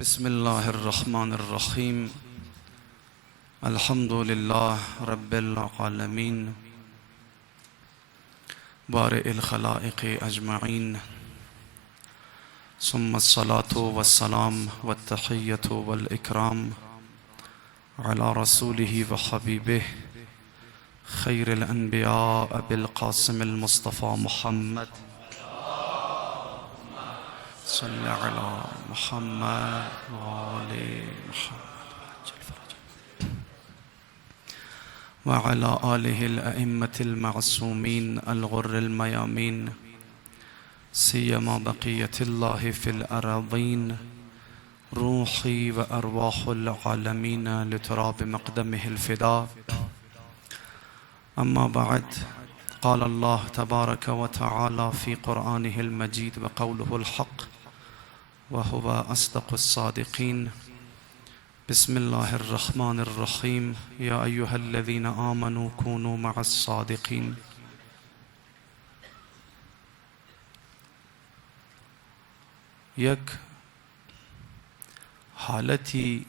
بسم الله الرحمن الرحيم. الحمد لله رب العالمين بارئ الخلائق أجمعين، ثم الصلاة والسلام والتحية والإكرام على رسوله وحبيبه خير الأنبياء أبي القاسم المصطفى محمد. صل على محمد وآل محمد وعلى آله الأئمة المعصومين الغر الميامين، سيما بقية الله في الأراضين، روحي وأرواح العالمين لتراب مقدمه الفداء. أما بعد، قال الله تبارك وتعالى في قرآنه المجيد وقوله الحق وهو أصدق الصادقين: بسم الله الرحمن الرحيم. يا أيها الذين آمنوا كونوا مع الصادقين. یک حالتی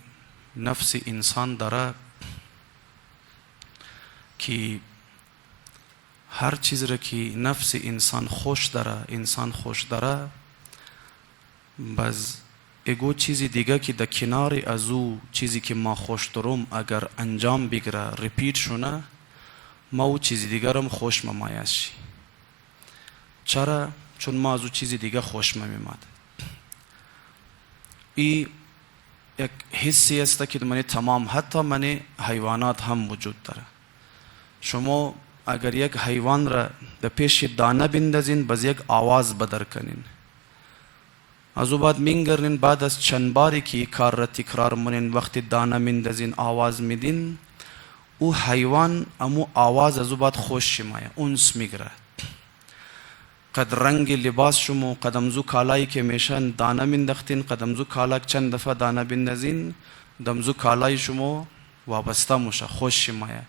نفس انسان داره که هر چیز را که نفس انسان خوش داره بس اگو چیزی دیگه که در کنار از او چیزی که ما خوش دارم اگر انجام بگیره ریپیت شونه، ما او چیزی دیگه رم خوش ممایز شی. چرا؟ چون ما از او چیزی دیگه خوش میمد. این یک حسی است که من تمام حتی من حیوانات هم وجود داره. شما اگر یک حیوان را در پیش دانه بندازین باز یک آواز بدر کنین، از او بعد مینگرین، بعد از چند باری که کار را تکرار منین وقتی دانه مندازین آواز میدین، او حیوان امو آواز از او بعد خوش شمایه، اونس میگره. قد رنگ لباس شما قدمزو کالایی که میشن دانه مندختین، قدمزو کالا چند دفعه دانه بندازین دمزو کالای شما وابسته موشه، خوش شمایه.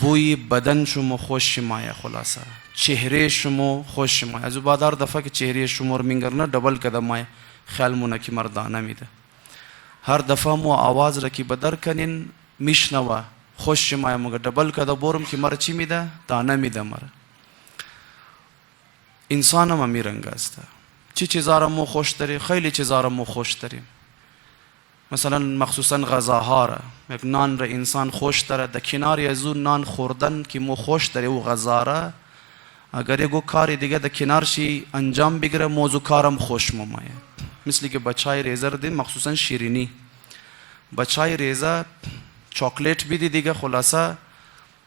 بوی بدن شما خوش شمایه، خلاصه چهره شما خوش شمایه. از او بعد هر دفعه که چهره شما رو مینگرنه دبل قدمای خیال مونه که مردانه میده. هر دفعه مو آواز را که بدر کنین میشنوه خوش شمایه، مگه دبل قدم بورم که مر چی میده؟ دانه میده مره. انسان هم امی رنگ است. چی چیزا را مو خوش داریم؟ خیلی چیزا را مو خوش داریم. مثلا مخصوصا غذاها را، یک نان را انسان خوش داره، در کنار از اون نان خوردن که مو خوش داره او غذا را، اگر یکو کاری دیگه در کنارشی انجام بگیره موضوع کارم خوش ممایه. مثل که بچای ریزه را دیم، مخصوصا شیرینی، بچای ریزه چاکلیت بیدی دیگه خلاصه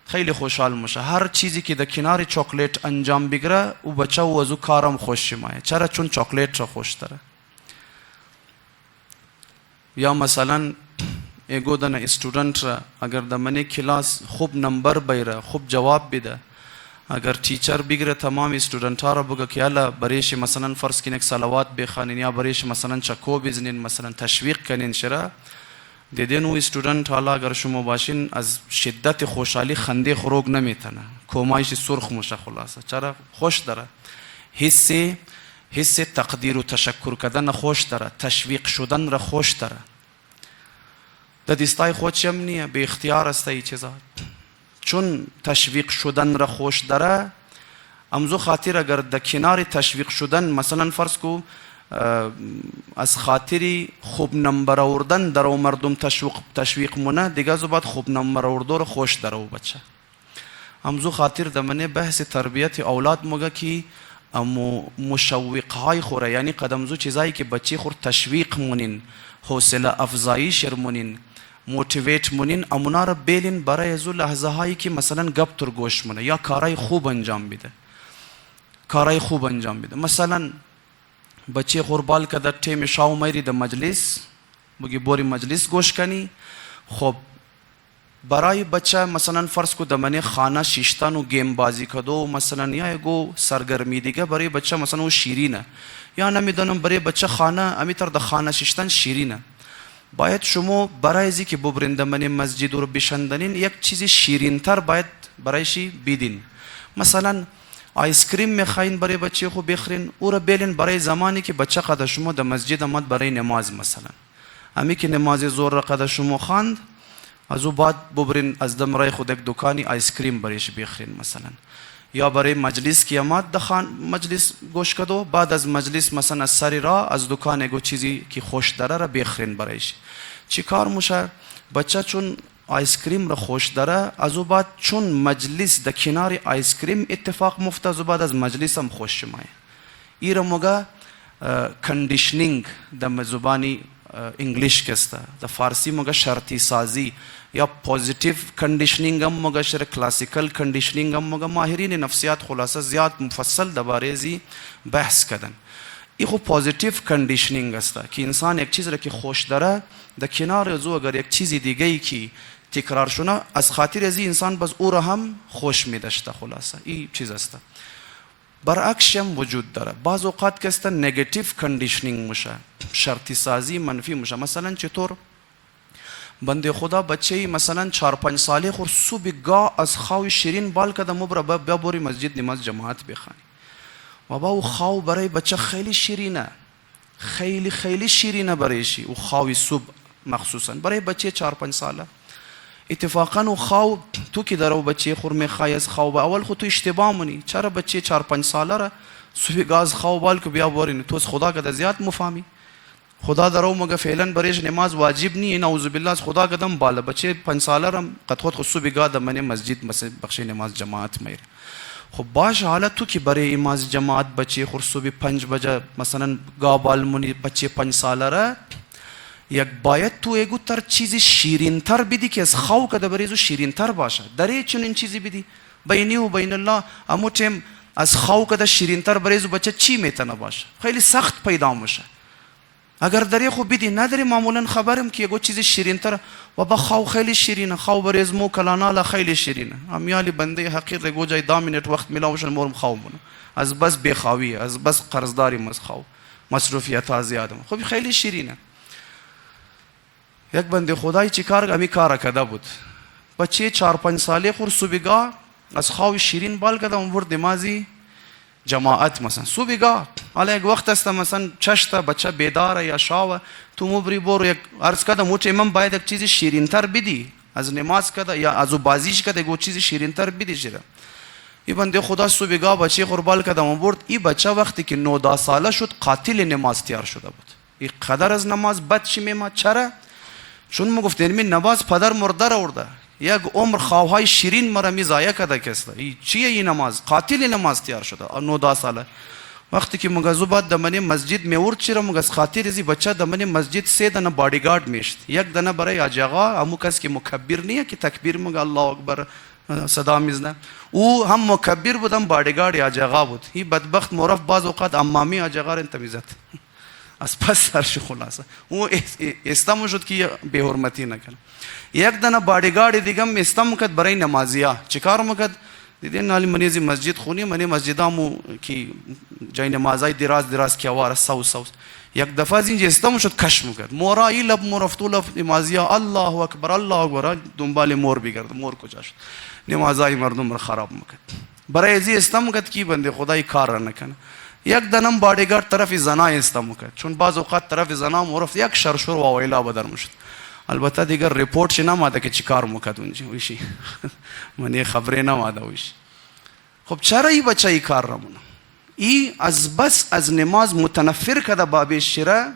خیلی خوشحال میشه. هر چیزی که در کنار چاکلیت انجام بگیره او بچه و از او کارم خوش مایه. چرا؟ چون چاکلیت را خوش داره. یا مثلا اگو دن استودنت را اگر در منی کلاس خوب نمبر بیره، خوب جواب بده، اگر تیچر بگیره تمام استودنت ها را بگه که یالا بریش مثلا فرض کنین صلوات بخوانین یا بریش مثلا چکو بزنین، مثلا تشویق کنین شرا، دیدین او استودنت حالا اگر شما باشین از شدت خوشحالی خنده خروگ نمیتنه، کومایش سرخ میشه. خلاصه چرا؟ خوش داره. حس تقدیر و تشکر کردن خوش داره، تشویق شدن را خوش داره. در دستای خودش هم نیه، به اختیار است ای چیزا. چون تشویق شدن را خوش داره، امزو خاطر اگر در کنار تشویق شدن مثلا فرض کو از خاطری خوب نمبر آوردن در او مردم تشویق مونه دیگه، زو بعد خوب نمبر آوردن را خوش داره او بچه. امزو خاطر در من بحث تربیت اولاد مگه که مشوق های خوره، یعنی قدمزو چیزایی که بچه خور تشویق مونین، حوصله افزایی شرمونین، موتیویت مونین، امونا را بیلین برای ازو لحظه هایی که مثلا گپ تر گوش مونه یا کارای خوب انجام بده. مثلا بچه خور بال که در تیم شاو میری در مجلس بگی بوری مجلس گوش کنی، خب برای بچه مثلا فرض کو دمنه خانه شیشتن و گیم بازی کدو مثلا یا یگو سرگرمی دیگه برای بچه مثلا او شیرینه، یا نمیدونم برای بچه خانه امیتر د خانه شیشتن شیرینه. باید شما برای ازی که ببرین دمنه مسجد رو بشندنین یک چیزی شیرینتر باید برایشی بیدین. مثلا آیس کریم میخواین برای بچه خو بخرین، او را بیلین برای زمانی که بچه قد شما در مسجد آمد برای نماز مثلا امی که نماز ظهر را قد شما خواند، از او بعد ببرین از دم رای خود یک دکانی آیس کریم بریش بخرین مثلا، یا برای مجلس که آمد دخان مجلس گوش کدو، بعد از مجلس مثلا از سری را از دکان گو چیزی که خوش داره را بخرین برایش. چی کار موشه؟ بچه چون آیس کریم را خوش داره، از او بعد چون مجلس در کنار آیس کریم اتفاق مفته، از او بعد از مجلس هم خوش شمایه. ای را مگه کندیشنینگ در زبانی انگلیش کسته، در فارسی مگه شرطی سازی یا پوزیتیو کندیشنینگ هم مگه کلاسیکل کندیشنینگ هم مگه. ماهرین نفسیات خلاصه زیاد مفصل درباره زی بحث کردن. این خو پوزیتیو کندیشنینگ است که انسان یک چیز را که خوش داره در کنار از او اگر یک چیزی دیگه ای که تکرار شونه، از خاطر از انسان بس او را هم خوش میداشته. خلاصه این چیز است. برعکس هم وجود داره. بعض اوقات که است نگاتیو کندیشنینگ میشه، شرطی سازی منفی میشه. مثلا چطور؟ بنده خدا بچه مثلا 4-5 ساله خور صبح گاه از خواهی شیرین بال کده مبره ببری مسجد نماز جماعت بخوانی. و با او خواهی برای بچه خیلی شیرینه، خیلی خیلی شیرینه برایشی. او خواهی صبح مخصوصا برای بچه 4-5 ساله. اتفاقا او خواهی تو که در او بچه خور میخوای از خواهی اول خود تو اشتباه منی. چرا بچه 4-5 ساله را صبح گاه از خواهی بال که بیا برین؟ تو از خدا کده زیاد مفهمی. خدا در او مگه فعلا برایش نماز واجب نی. نعوذ بالله از خدا قدم بالا بچه 5 ساله را قد خود صبح گاه در من مسجد مثلا بخش نماز جماعت میره. خب باش حالت تو که برای نماز جماعت بچه خور صبح 5 بجه مثلا گاه بال منی بچه 5 ساله را، یک باید تو ایگو تر چیزی شیرین تر بدی که از خواو کده بریزو شیرین تر باشه. داره چون این چیزی بدی بینی و بین الله امو تیم از خواو کده شیرین تر بریزو بچه چی میتونه باشه؟ خیلی سخت پیدا میشه. اگر داری خوب بدی نداری معمولا خبرم که یگو چیزی شیرین تر و با خواو خیلی شیرینه. خواو بریز مو کلانالا خیلی شیرینه. امیالی بنده حقیر رگو جای دامینت وقت میلاوشن مورم خواو منو از بس بخواویه، از بس قرضداری مز خواو مصروفیت ها زیاده. خب خیلی شیرینه. یک بنده خدای چی کار امی کار کده بود. بچه 4-5 ساله خور صبحگاه از خواو شیرین بال کده اون ورد نمازی جماعت مثلا صبحگاه. حالا یک وقت است مثلا چشته بچه بیداره یا شاوه تو مبری برو یک عرض کده موچه من باید یک چیز شیرین تر بدی از نماز کده یا از بازیش کده یک چیز شیرین تر بدی شده. این بنده خدا صبحگاه بچه خور بال کده اون ورد. این بچه وقتی که 9-10 ساله شد قاتل نماز تیار شده بود. این قدر از نماز بد چی میمد. چرا؟ چون ما گفتیم این نماز پدر مرده را ورده. یک عمر خواههای شیرین مرا می ضایع کرده کسته. این چیه این نماز؟ قاتل نماز تیار شده 9-10 ساله. وقتی که مگزو بعد دمنی مسجد میورد چرا مگز خاطر ازی بچه دمنی مسجد 3 دانه بادیگارد میشت. یک دانه برای حاجی آقا امو کس که مکبر نیه که تکبیر مگه الله اکبر صدا میزنه، او هم مکبر بود هم بادیگارد حاجی آقا بود. این بدبخت معرف بعض اوقات امامی حاجی آقا انت میزد از پس سرش. خلاصه او استم شد که به حرمتی نکنه. یک دانه بادیگارد دیگه هم استم کرد برای نمازیا. چیکار میکرد؟ دیدین نالی منیزی مسجد خونی منی مسجدامو که جای نمازای دراز که واره سوس یک دفعه از اینجا استم شد کش میکرد. مورا ای لب مرفتو لب نمازیا الله اکبر دنبال مور بگرد. مور کجا شد؟ نمازای مردم را خراب میکرد. برای ازی استم کرد که بنده خدای کار را نکنه. یک دنم بادیگارد طرف زنا استم کرد. چون بعض اوقات طرف زنا معرف یک شرشور و ویلا بدر میشد. البته دیگر ریپورت نماده که چی کار میکرد اونجا ویشی من خبری نماده ویشی. خب چرا این بچه ای کار را مونه؟ ای از بس از نماز متنفر کده بابش شره.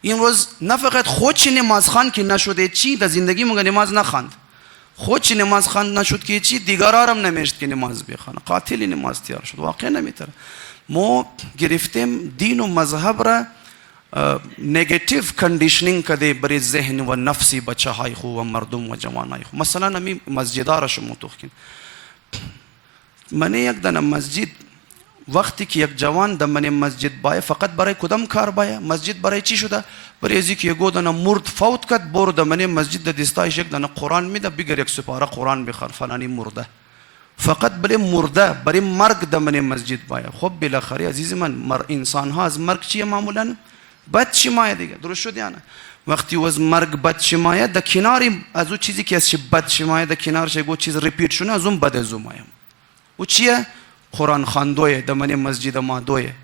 این روز نه فقط خودش نماز خان که نشده چی در زندگی مگه نماز نخواند، خودش نماز خان نشد که چی دیگر آرم نمیشت که نماز بخوانه. قاتل نماز تیار شد. واقعا نمیتره. ما گرفتیم دین و مذهب را نگاتیو کندیشنینگ کده برای ذهن و نفسی بچه های خو و مردم و جوانای خو. مثلا امی مسجدها را شما توخین. من یک دانه مسجد وقتی که یک جوان در من مسجد بایه فقط برای کدام کار بایه؟ مسجد برای چی شده؟ برای ازی که یکو دانه مرد فوت کد برو در من مسجد در دستایش یک دانه قرآن میده بگر یک سپاره قرآن بخر فلانی مرده. فقط برای مرده برای مرگ در من مسجد بایه. خب بالاخره عزیز من انسان ها از مرگ چیه معمولا؟ بد شمایه دیگه. درست شد یا نه؟ وقتی از مرگ بد شمایه در کناری از اون چیزی که از بد شمایه در کنارش یک چیز ریپیت شونه از اون بد زومایم. او چیه؟ قرآن خواندویه در من مسجد ما دویه.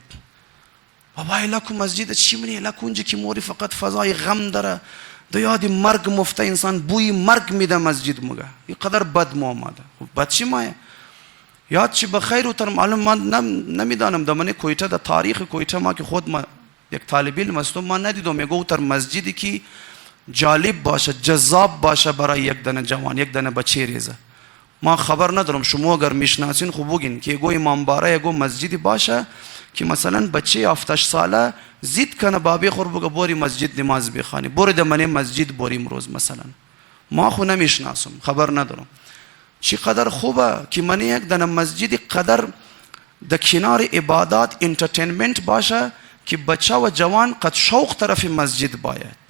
بابا الکو مسجد چی منی الکو اونجا که موری فقط فضای غم داره، دو یادی مرگ مفته انسان بوی مرگ میده مسجد مگه اینقدر بد ما آمده. خب بد چی مایه یاد چی بخیر و تر معلوم من نمیدانم دمنه کویته در تاریخ کویته ما که خود ما یک طالب علم هستم ما ندیدم میگو تر مسجدی که جالب باشه جذاب باشه برای یک دانه جوان یک دانه بچه ریزه. ما خبر ندارم شما اگر میشناسین خوب بگین که یگو امامباره یگو مسجدی باشه که مثلا بچه 7 ساله زید کنه بابی خور بگه بوری مسجد نماز بخوانی بوری دمنه مسجد بوری امروز مثلا ما خو نمیشناسم خبر ندارم چی قدر خوبه که من یک دانه مسجدی قدر در کنار عبادات انترتینمنت باشه که بچه و جوان قد شوق طرف مسجد باید.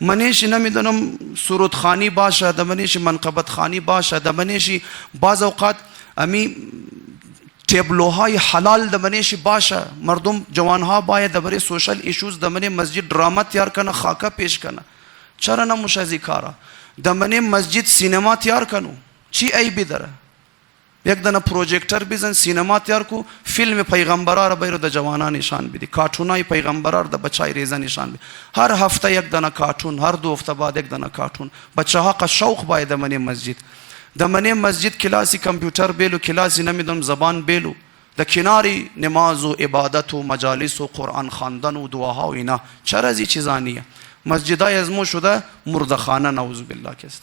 منیش نمیدونم سرود خانی باشه دمنیش منقبت خانی باشه دمنیش بعض اوقات امی تبلوهای حلال دمنیش باشه مردم جوانها باید دبری سوشل ایشوز دمنی مسجد ڈرامه تیار کنه خاکه پیش کنه چرا نموش از کارا دمنی مسجد سینما تیار کنو چی عیبی داره یک دانه پروژکتر بزن سینما تیار کو فیلم پیغمبرا را بیرو د جوانان نشان بدی کارتونای پیغمبرا را د بچای ریزه نشان بدی هر هفته یک دانه کارتون هر 2 هفته بعد یک دانه کارتون بچه ها کا شوق باید دمنی مسجد دمنی مسجد کلاسی کمپیوتر بیلو کلاسی نمیدونم زبان بیلو د کناری نماز و عبادت و مجالس و قرآن خواندن و دعاها و اینا چرا از این چیزا نیه مسجدای از مو شده مردخانه نعوذ بالله کست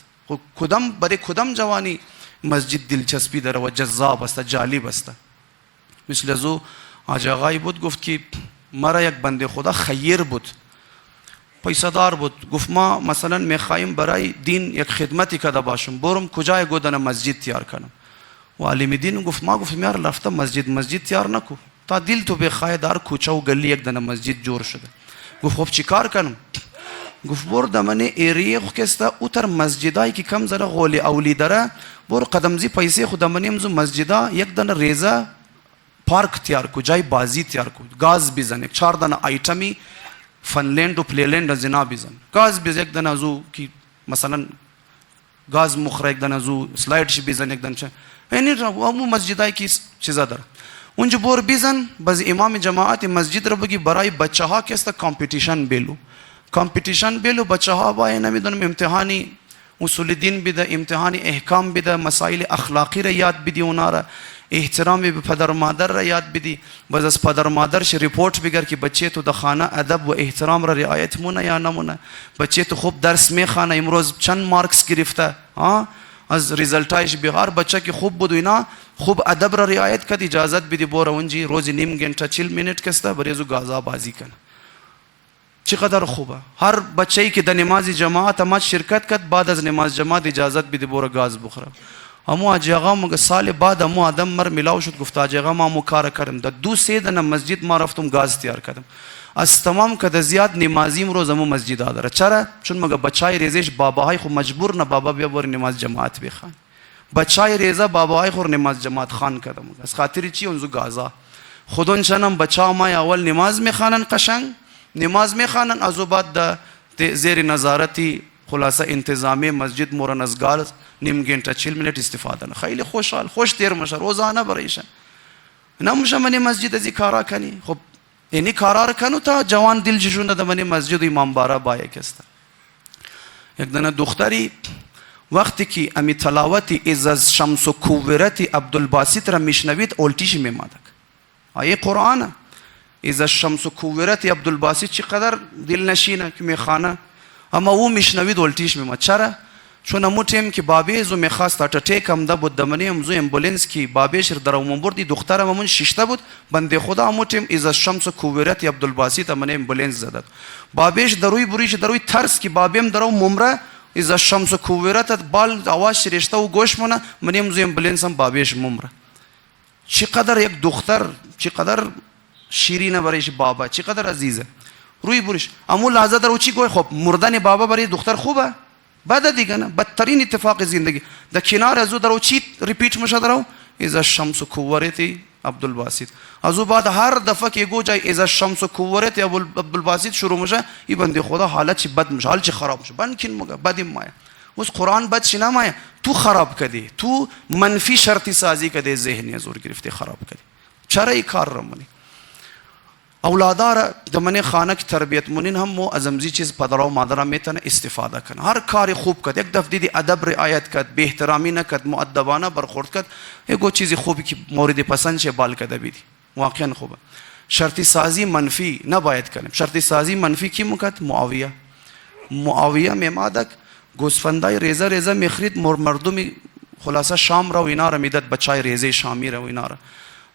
کدام برای کدام جوانی مسجد دلچسپی داره و جذاب است جالب است. مثل ازو حاج آقایی بود گفت که مرا یک بنده خدا خیر بود پیسه دار بود گفت ما مثلا میخوایم برای دین یک خدمتی کرده باشم برم کجای گودن مسجد تیار کنم و عالم دین گفت ما گفتم یار رفتم مسجد تیار نکو تا دل تو بخواه دار کوچه و گلی یک دانه مسجد جور شده. گفت خب چی کار کنم گفت برو دمنه ایریه خو کسته او تر مسجدایی که کم زره غولی اولی داره برو قدمزی پیسه خود دمنه امزو مسجدا یک دانه ریزه پارک تیار کو جای بازی تیار کو گاز بزن 4 دانه آیتمی فنلند و پلیلند زنا بزن گاز بزن یک دانه ازو که مثلا گاز مخره یک دانه ازو سلاید شی بزن یک دانه یعنی امو مسجدایی که چیزا داره اونجا بور بزن باز امام جماعت مسجد رو بگی برای بچه ها کسته کامپیتیشن بیلو بچه ها باید نمیدونم امتحانی اصول دین بده امتحانی احکام بده مسائل اخلاقی را یاد بدی اونا را احترام به پدر و مادر را یاد بدی باز از پدر و مادرش ریپورت بگر که بچه تو در خانه ادب و احترام را رعایت مونه یا نمونه بچه تو خوب درس میخوانه امروز چند مارکس گرفته از ریزلتایش بهار بچه که خوب بود و اینا خوب ادب را رعایت کرد اجازت بدی بوره اونجی روزی نیم گنټه 40 منٹ کسته بریزو گازا بازی کنه چقدر خوبه هر بچه‌ای که در نماز جماعت ما شرکت کرد بعد از نماز جماعت اجازت بده بوره گاز بخوره همو حاج آقا مگه سال بعد همو آدم مر ملاو شد گفت حاج آقا ما کار کردم در 2-3 دنه مسجد ما رفتم گاز تیار کردم از تمام کده زیاد نمازیم روز همو مسجد داره چرا چون مگه بچای ریزش باباهای خو مجبور نه بابا بیا بور نماز جماعت بخوان بچای ریزه باباهای خور نماز جماعت خان کردم از خاطر چی اونزو گازا خودون چنم بچا ما اول نماز میخوانن قشنگ نماز میخوانن از بعد زیر نظارتی خلاصه انتظامی مسجد مورن از گاز نیم گنټه 40 منٹ استفاده نه خیلی خوشحال خوش تیر مشه روزانه برایشن نموشه منی مسجد ازی کارا کنی خب اینی کارا کنو تا جوان دل جشونه د منی مسجد امام بارا بای کسته یک دنه دختری وقتی که امی تلاوتی از شمس و کوورت عبدالباسط را میشنوید اولتیش میمادک آیه قرآن از شمس و کوورت عبدالباسط چقدر دل نشینه که میخوانه اما او میشنوید اولتیش میماد چرا چون امو تیم که بابیزو میخواست اتاک هم ده بود دمنی امزو امبولنس که بابیش در درمون بردی دخترم همون ششته بود بنده خدا امو تیم از شمس و کوورت عبدالباسط امن امبولنس زدد بابیش دروی بریش دروی ترس که بابیم درو ممره از شمس و کوورت بال آواز رشته و گوش مونه منی امزو امبولنس هم بابیش ممره چقدر یک دختر چقدر شیرینه برایش بابا چقدر عزیزه روی بریش امو لحظه درو چی گوی خب مردن بابا برای دختر خوبه بعد دیگه نه بدترین اتفاق زندگی در کنار ازو درو چی ریپیت میشه درو از شمس و کوورت عبدالباسط ازو بعد هر دفعه که گو جای از شمس و کوورت عبدالباسط شروع میشه این بنده خدا حالت چی بد میشه حالت چی خراب میشه بنکین مگه بدیم مایه اس قرآن بد چی نمایه تو خراب کردی تو منفی شرطی سازی کردی ذهنی زور گرفتی خراب کردی چرا این کار رو منی اولادا را دمنه خانه که تربیت مونین هم مو ازمزی چیز پدر و مادر میتونه استفاده کنه. هر کاری خوب کرد، یک دفعه دیدی ادب رعایت کرد، بی احترامی نکرد، مؤدبانه برخورد کرد، یگو چیزی خوبی که مورد پسند شه بال کده بیدی، واقعا خوبه. شرطی سازی منفی نباید کنیم. شرطی سازی منفی کی میکرد؟ معاویه میمادک گوسفندای ریزه ریزه میخرید، مردمی خلاصه شام را و اینا را میداد، بچای ریزه شامی را و اینا را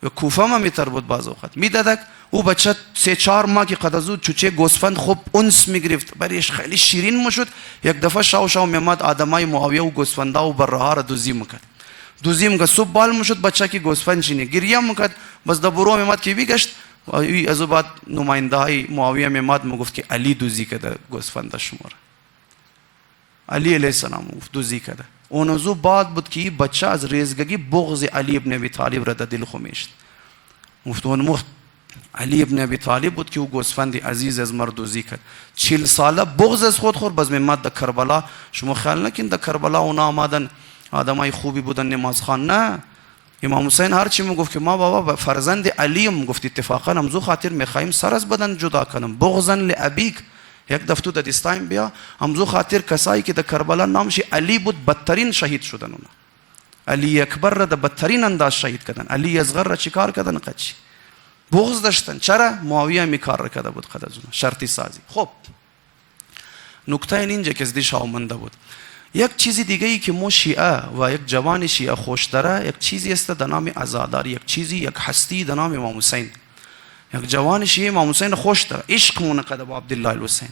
و کوفه ما میتر بود باز اوقات میدادک. او بچه 3-4 ماه که قد از او چوچه گوسفند خوب انس میگرفت، برایش خیلی شیرین میشد. یک دفعه شاو میامد آدمای معاویه و گوسفندا و برها را دوزی میکرد. صبح بال میشد بچه که گوسفند چینه گریه میکرد. بس دبرو میامد که بیگشت از او بعد نماینده های معاویه میامد میگفت که علی دوزی کرده گوسفند شما را. علی علیه السلام دوزی کرده. اون از او بعد بود که این بچه از ریزگی بغض علی ابن ابی طالب را در دل خو میشت. مفت علی ابن ابی طالب بود که او گوسفند عزیز از مرد دوزی کرد. 40 ساله بغض از خود خورد. باز میامد در کربلا. شما خیال نکن در کربلا اونا آمدن آدمای خوبی بودن، نماز خوان. نه، امام حسین هر چی میگفت که ما بابا فرزند علیم، گفت اتفاقا همزو خاطر میخوایم سر از بدن جدا کنم، بغضا لابیک. یک دفتو در دستایم بیا، همزو خاطر کسایی که در کربلا نامشی علی بود بدترین شهید شدن. اونا علی اکبر را در بدترین انداز شهید کردن، علی اصغر را چیکار کردن؟ قچی بغض داشتن. چرا؟ معاویه می کار را کرده بود قد از اون شرطی سازی. خب نکته اینجا که ازدی شاومنده بود. یک چیزی دیگه ای که مو شیعه و یک جوان شیعه خوش داره، یک چیزی است در نام عزاداری، یک هستی در نام امام حسین. یک جوان شیعه امام حسین خوش داره، عشق مونه قد با عبدالله الحسین.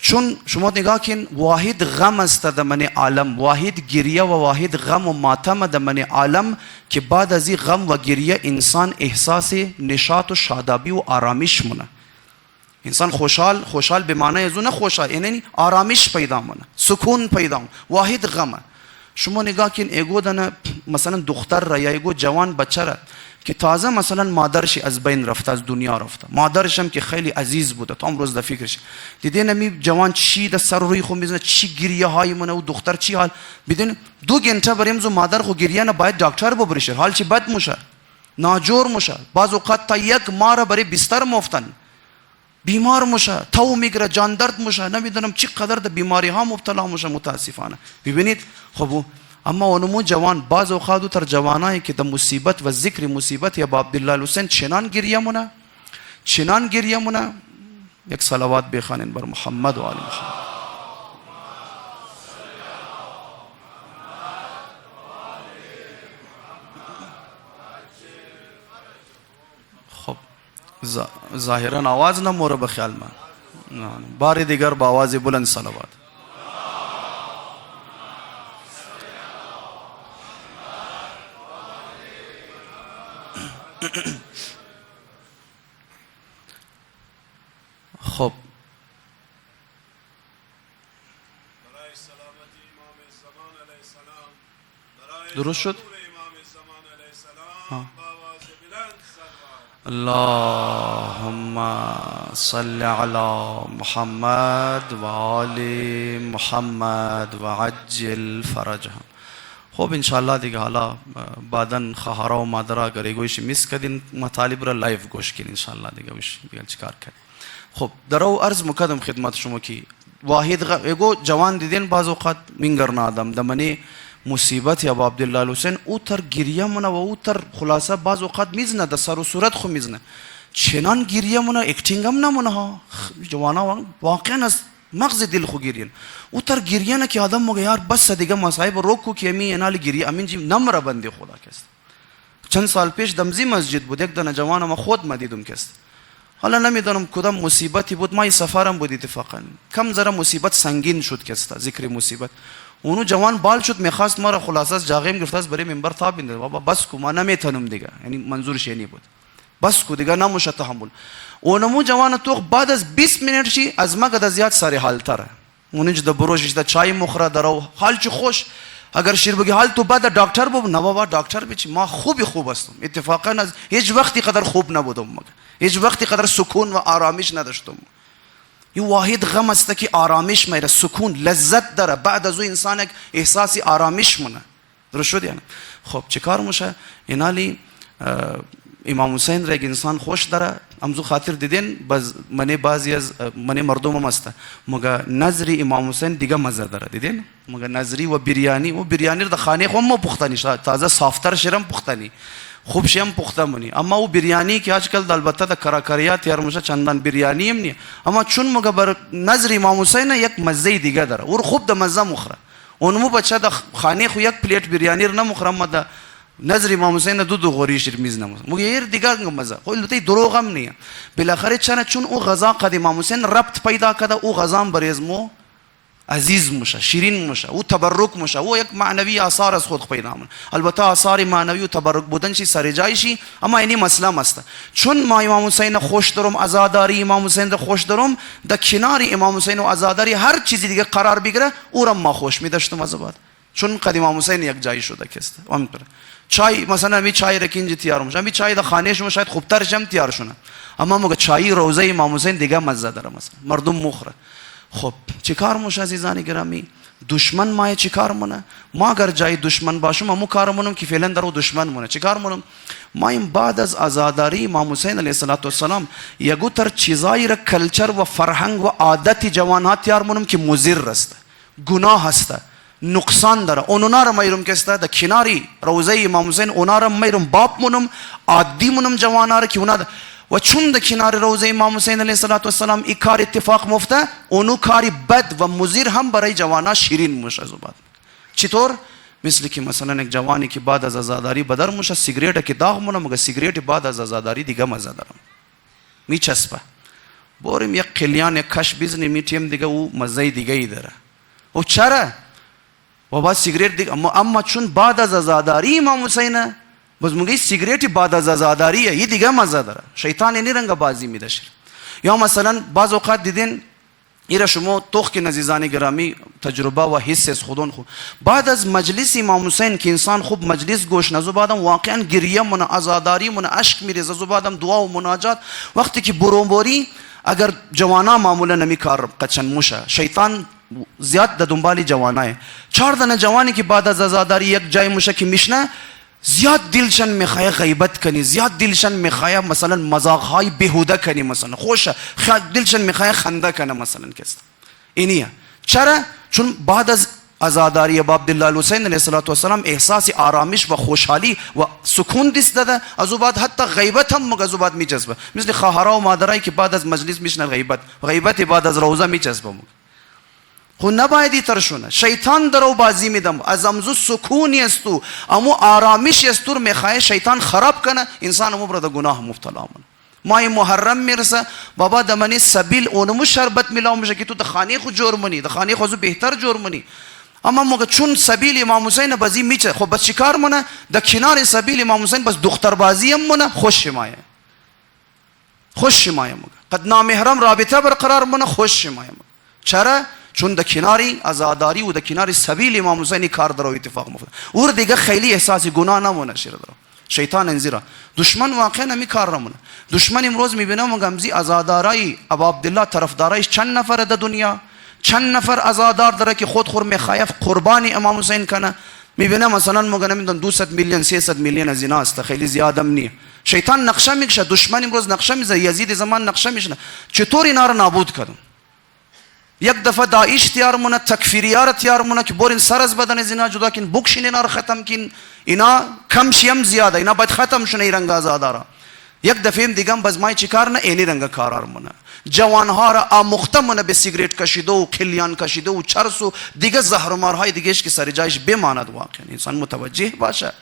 چون شما نگاه کن، واحد غم است در من عالم، واحد گریه و واحد غم و ماتم در من عالم که بعد از این غم و گریه انسان احساس نشاط و شادابی و آرامش مونه. انسان خوشحال به معنی از اون خوشحال، یعنی آرامش پیدا مونه، سکون پیدا مونه. واحد غمه. شما نگاه کن ایگو دنه مثلا دختر را یا ایگو جوان بچه را که تازه مثلا مادرش از بین رفته، از دنیا رفته، مادرش هم که خیلی عزیز بوده، تا امروز در فکرش دیدین می جوان چی در سر روی خود میزنه، چی گریه های مونه و دختر چی حال. بدین 2 گنته بریم زو مادر خو گریه نه باید دکتر ببرشه، حال چی بد میشه، ناجور میشه. بعض اوقات تا 1 ماه برای بستر مفتن، بیمار میشه، تو میگیره، جان درد میشه، نمیدونم چی قدر در بیماری ها مبتلا میشه متاسفانه. ببینید خب اما اونمو جوان بعض اوقات تر جوانایی که در مصیبت و ذکر مصیبت یا با عبدالله الحسین چنان گریه مونه. یک صلوات بخوانین بر محمد و آل محمد. خب ظاهرا آواز نموره به خیال من، بار دیگر با آواز بلند صلوات. خب درست شد؟ اللهم صل علی محمد و آل محمد و عجل فرجهم. خب انشاءالله دیگه حالا بعدن خواهرها و مادرها اگر ایگویش میس کردین مطالب را لایف گوش کردین انشاءالله دیگه چیکار کرد. خب در او عرض مقدم خدمت شما که واحد ایگو جوان دیدین بعض اوقات مینگرن آدم دمنی مصیبت یا با عبدالله الحسین او تر گریه مونه و او تر خلاصه بعض اوقات میزنه در سر و صورت خو میزنه، چنان گریه مونه اکتینگ هم نمونه ها. جوانا واقعا از مغز دل خو گریین او تر گریه نه که آدم مگه یار بس دیگه مصائب روکو که می انال گریه امین جی نمره بنده خدا کست. چند سال پیش دمزی مسجد بود، یک دانه جوان ما خود ما دیدم کست. حالا نمیدونم کدام مصیبتی بود، ما سفرم بود اتفاقا، کم ذره مصیبت سنگین شد کست، ذکر مصیبت. اونو جوان بال شد میخواست ما را خلاصه از جاغیم گرفت از برای منبر تا بنده. بابا بس کو ما نمیتونم دیگه، یعنی منظورش یعنی بود بس کو دیگه نموشه تحمل. اونمو جوان تو بعد از 20 منت شی از ما قد زیاد سری حال تره اونج د بروش د چای مخره درو حال چه خوش. اگر شیر بگی حال تو بعد دکتر بب نه بابا دکتر بچ ما خوب هستم، اتفاقا از هیچ وقتی قدر خوب نبودم، مگه هیچ وقتی قدر سکون و آرامش نداشتم. این واحد غم است که آرامش میره، سکون لذت داره، بعد از او انسان یک احساسی آرامش مونه. درست شد یعنی؟ خب چیکار میشه؟ اینالی امام حسین را یک انسان خوش داره، امزو خاطر دیدین باز من بعضی از من مردم است مگه نظری امام حسین دیگه مزه داره دیدین مگه نظری و بریانی در خانه خو مو پختنی تازه صافتر شرم پختنی خوب شیم پخته منی اما او بریانی که آجکل البته در کراکریات یار مشه چندان بریانی هم نی اما چون مگه بر نظر امام حسین یک مزه دیگه داره اور خوب د مزه مخره اونمو بچه د خانه خو یک پلیت بریانی نه مخرم د نظر امام حسین دو غوری شیر میز نه مگه یه دیگه مزه خو لته دروغ هم نه بالاخره چون او غذا قد امام حسین ربط پیدا کده او غذا برزمو عزیز مشه شیرین مشه او تبرک مشه او یک معنوی آثار از خود پیدا من البته آثار معنوی و تبرک بودن چی سر جای شی اما اینی مسئله است چون ما امام حسین خوش دارم عزاداری امام حسین ده خوش دارم در کنار امام حسین و عزاداری هر چیزی دیگه قرار بگیره او را ما خوش می‌داشتم از بعد چون قد امام حسین یک جای شده کست همینطور چای مثلا می چای رکینج تیار میشه می چای در خانه شما شاید خوبتر شم تیار شونه اما مگه چای روزه امام حسین دیگه مزه داره مثلا مردم مخره خب چیکار موشه عزیزان گرامی دشمن ما چیکار مونه ما اگر جای دشمن باشم امو کار مونم که فعلا درو دشمن مونه چیکار مونم ما این بعد از عزاداری امام حسین علیه السلام یگو تر چیزایی را کلچر و فرهنگ و عادت جوانات یار مونم که مضر است گناه است نقصان داره اونونا را میرم کسته در کناری روزه امام حسین اونا را میرم باب مونم عادی مونم جوانا را که اونا و چون در کنار روزه امام حسین علیه السلام این کار اتفاق مفته اونو کاری بد و مضر هم برای جوانا شیرین موشه زباد چطور مثل که مثلا یک جوانی که بعد از عزاداری بدر موشه سیگریت که داغ مونه مگه سیگریت بعد از عزاداری دیگه مزه دارم میچسبه بوریم یک قلیان یک کش بیزنی میتیم دیگه او مزه دیگه ای داره و چرا و بعد سیگریت دیگه اما چون بعد از عزاداری امام حسین باز مگه سیگریتی بعد از عزاداریه یه دیگه مزه داره شیطان اینی رنگ بازی میده یا مثلا بعض اوقات دیدین ایره شما توخ که عزیزان گرامی تجربه و حس از خودون خود بعد از مجلس امام حسین که انسان خوب مجلس گوش نزو بعدم واقعا گریه من عزاداری من عشق میریزه زو بعدم دعا و مناجات وقتی که برومبوری اگر جوانا معمولا نمی کار قچن موشه شیطان زیاد در دنبال جوانای 4 دانه جوانی که بعد از عزاداری یک جای موشه که میشنه زیاد دلشان میخواه غیبت کنی زیاد دلشان میخواه مثلا مذاقهای بیهوده کنی مثلا خوشه دلشان میخواه خنده کنه مثلا کست اینیه چرا چون بعد از عزاداری ابا عبدالله الحسین علیه السلام احساس آرامش و خوشحالی و سکون دست داده از او بعد حتی غیبت هم مگه از او بعد میچسبه مثل خواهرها و مادرایی که بعد از مجلس میشنن غیبت بعد از روزه میچسبه خو نباید ترشونه شیطان درو بازی میدم از امزو سکونی استو امو آرامش استور میخواه شیطان خراب کنه انسان امو برده گناه مبتلا من مای محرم میرسه بابا دمانی سبیل اونمو شربت میلاو میشه که تو دخانی خود جور منی دخانی خود بهتر جور منی اما مگه چون سبیل امام حسین بازی میچه خب بس چیکار منه در کنار سبیل امام حسین بس دختر بازی هم منه خوش شمایه مگه قد نامحرم رابطه برقرار منه خوش شمایه مگه چرا چون در کناری عزاداری و در کناری سبیل امام حسین کار درو اتفاق مفته اور دیگه خیلی احساس گناه نمونه شیر درو شیطان انزیرا دشمن واقعا نمی کار نمونه دشمن امروز میبینه مگمزی عزادارای ابا عبدالله طرفدارایش چند نفر در دنیا چند نفر عزادار داره که خود خور میخواه قربانی امام حسین کنه میبینه مثلا مگه نمیدونم 200 میلیون 300 میلیون از اینا است خیلی زیادم نی شیطان نقشه میکشه دشمن امروز نقشه میزه یزید زمان نقشه میشنه چطور اینا رو نابود کردن یک دفعه داعش تیار مونه تکفیریار تیار مونه که بورین سر از بدن زنا جدا کن بکشین اینا رو ختم کن اینا کم شیم زیاده اینا باید ختم شونه این رنگ آزادارا یک دفعه دیگه باز مای چیکار نه اینی رنگ کارار مونه جوانها را آموخته مونه به سیگریت کشیده و کلیان کشیده و چرس و دیگه زهرمارهای دیگهش که سر جایش بماند واقعا انسان متوجه باشه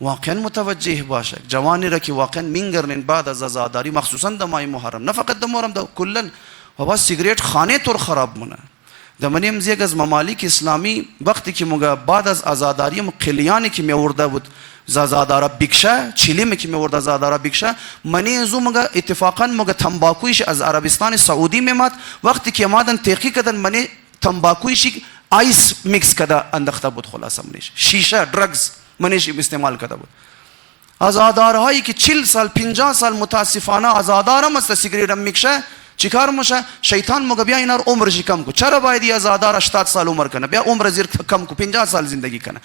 واقعا متوجه باشه جوانی را که واقعا مینگرنین بعد از عزاداری مخصوصا در ماه محرم نه فقط در محرم در کلا و با سیگریت خانه طور خراب مونه دمانی هم زیگ از ممالک اسلامی وقتی که مگه بعد از عزاداری قلیانی که میورده بود زادارا بیکشه چیلی که میورده زادارا بیکشه منی ازو مگه اتفاقا مگه تنباکویش از عربستان سعودی میمد وقتی که مادن تحقیق کردن منی تنباکویش آیس میکس کده انداخته بود خلاصه منیش شیشه درگز منیش استعمال کرده بود عزادارهایی که 40 سال 50 سال متاسفانه عزادار هم است سیگریت هم میکشه چیکار میشه شیطان مگه بیا اینا رو عمرش کم کو چرا باید یه عزادار 80 سال عمر کنه بیا عمر زیر کم کو 50 سال زندگی کنه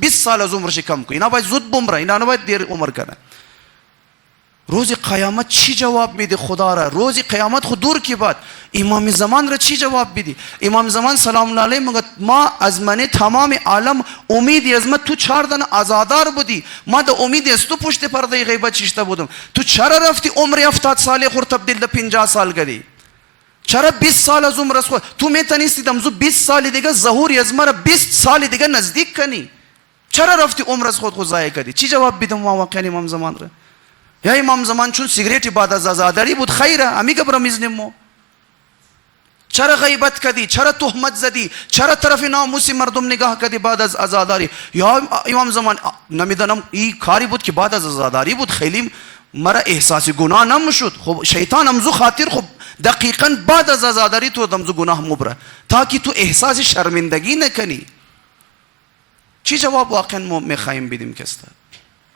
20 سال از عمرش کم کو اینا باید زود بمره اینا نباید دیر عمر کنه روز قیامت چی جواب میده خدا را؟ روز قیامت خود دور کی باد، امام زمان را چی جواب بدی؟ امام زمان سلام الله علیه میگه ما از من تمام عالم امیدی از من تو 4 دن آزادار بودی، ما د امید از تو پشت پرده غیبت چشته بودم، تو چرا رفتی عمر 70 ساله خور تبدیل د 50 سال کردی؟ چرا 20 سال از عمر خود تو میتونستی دمزو 20 سال دیگه ظهور از مرا 20 سال دیگه نزدیک کنی، چرا رفتی عمر از خود ضایع کردی؟ چی جواب بدم ما واقعا امام زمان را؟ یا امام زمان چون سیگریت بعد از آزاداری بود خیره امی که برمیزنیم ما، چرا غیبت کردی؟ چرا تهمت زدی؟ چرا طرف ناموسی مردم نگاه کردی بعد از آزاداری؟ یا امام زمان نمیدانم این کاری بود که بعد از آزاداری بود، خیلی مرا احساس گناه نمیشد. خب شیطان امزو خاطر خب دقیقاً بعد از آزاداری تو امزو گناه مبره تاکي تو احساس شرمندگی نکنی. چی جواب واقعا ما میخوایم بدیم که است؟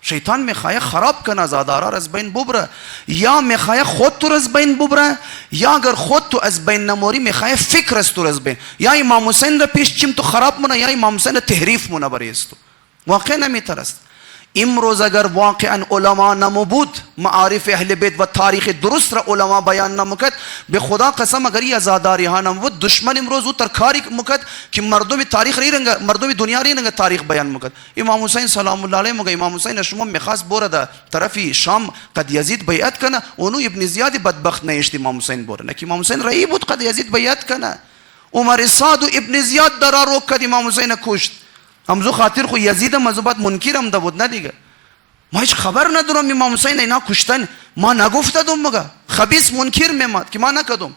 شیطان میخواه خراب کنه آزادارا را از بین ببره، یا میخواه خود تو از بین ببره، یا اگر خود تو از بین نموری میخواه فکر از تو از بین، یا امام حسین را پیش چیم تو خراب مونه، یا امام حسین را تحریف مونه بریست تو. واقعا نمیترست. امروز اگر واقعا علما نمو بود، معارف اهل بیت و تاریخ درست را علما بیان نمکد، به خدا قسم اگر این ازاداری ها نمود دشمن امروز او تر کاری مکد که مردم تاریخ ریرنگ، مردم دنیا ریرنگ تاریخ بیان مکد. امام حسین سلام الله علیه میگه امام حسین شما میخواست بوره در طرف شام قد یزید بیعت کنه، اونو ابن زیاد بدبخت نیشت امام حسین بوره، نه که امام حسین رئی بود قد یزید بیعت کنه. عمر صاد و ابن زیاد درا روک کد امام حسین کشت. امزو خاطر خو یزید مذهبات منکرم ده بود، نه دیگه ما هیچ خبر ندارم امام حسین اینا کشتن، ما نگفتم مگه خبیث منکر میمد که ما نکدم.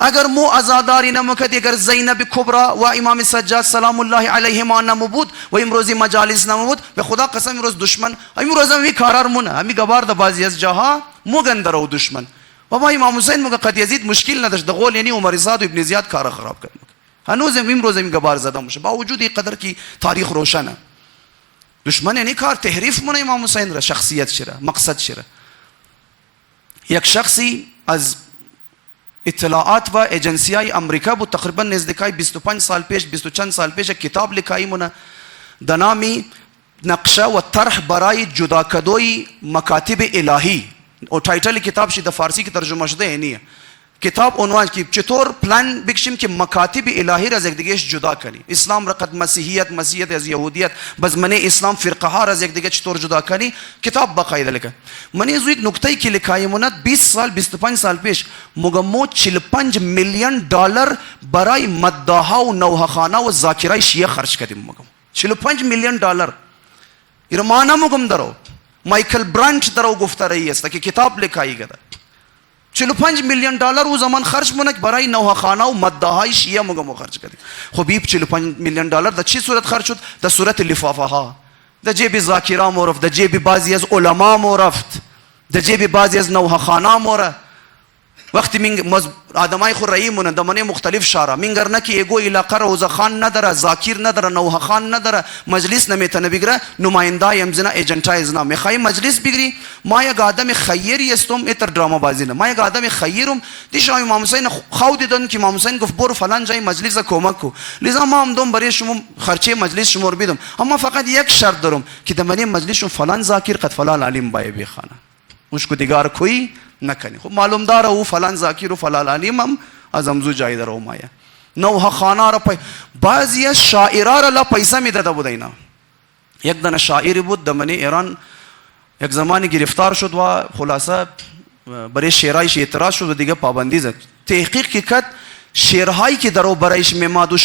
اگر مو ازاداری نمکد، اگر زینب کبرا و امام سجاد سلام الله علیهما نمو بود و امروزی مجالس نمو بود، به خدا قسم امروز دشمن امروز هم کارار مونه همی گوار ده بازی از جاها موگن درو دشمن. بابا امام حسین مگه قد یزید مشکل نداشت، دغول یعنی عمر صاد و ابن زیاد کار خراب کرد، هنوز امروز هم گوار زده میشه با وجود این قدر کی تاریخ روشنه. دشمن یعنی کار تحریف مونه امام حسین را، شخصیت شره، مقصد شره. یک شخصی از اطلاعات و ایجنسی های امریکا بود، تقریبا نزدیکای 25 سال پیش 20 چند سال پیش کتاب لیکایی مونه دنامی نقشه و طرح برای جدا کدوی مکاتب الهی، و تایتل کتاب شده فارسی کی ترجمه شده اینیه. کتاب عنوان کی چطور پلان بکشیم که مکاتب الهی را از یک دیگه جدا کنی، اسلام را قد مسیحیت از یهودیت بس من اسلام فرقه ها را از یک دیگه چطور جدا کنی، کتاب باقاعده لیکه. من از یک نکته کی لیکای مونت 20 سال 25 سال پیش مگمو 45 میلیون دلار برای مداها و نوحخانه و ذاکرای شیعه خرج کردیم. مگم 45 میلیون دلار ایرمانا مگم درو مایکل برانچ درو گفته رही است که کتاب لیکایی گده 45 میلیون دلار او زمان خرج مونک برای نوحخانه و مداهای شیعه مگم خرج کردیم. خب این 45 میلیون دلار در چی صورت خرج شد؟ در صورت لفافه ها، در جیب ذاکرا مورفت، در جیب بعضی از علما مورفت، در جیب بعضی از نوحخانه مورفت. وقتی من آدمای خود رایی مونن دمانه مختلف شارا منگر نه که ایگو علاقه روزه خان نداره، ذاکر نداره، نوحه خان نداره، مجلس نمیتونه بگیره، نماینده یمزنا ایجنتای ازنا میخوای مجلس بگیری. ما یک آدم خیری هستم، اتر دراما بازی نه، ما یک آدم خیرم. دیش امام حسین خود دیدن که امام حسین گفت برو فلان جای مجلس کمک کو، لذا ما هم دوم برای شما خرچه مجلس شما رو بدم، اما فقط یک شرط دارم که دمانه مجلس شما فلان ذاکر قد فلان عالم بای بخانه مشکو دیگر کوئی نکنی. خب معلوم داره او فلان ذاکر و فلان علیم هم از امزو جای داره مایه نوحه خانه را بعضی از شاعرها را پیسه میداده بود. اینا یک دانه شاعری بود دمنی ایران یک زمانی گرفتار شد و خلاصه برای شعرهایش اعتراض شد و دیگه پابندی زد. تحقیق که کرد شعرهایی که درو برایش میماد و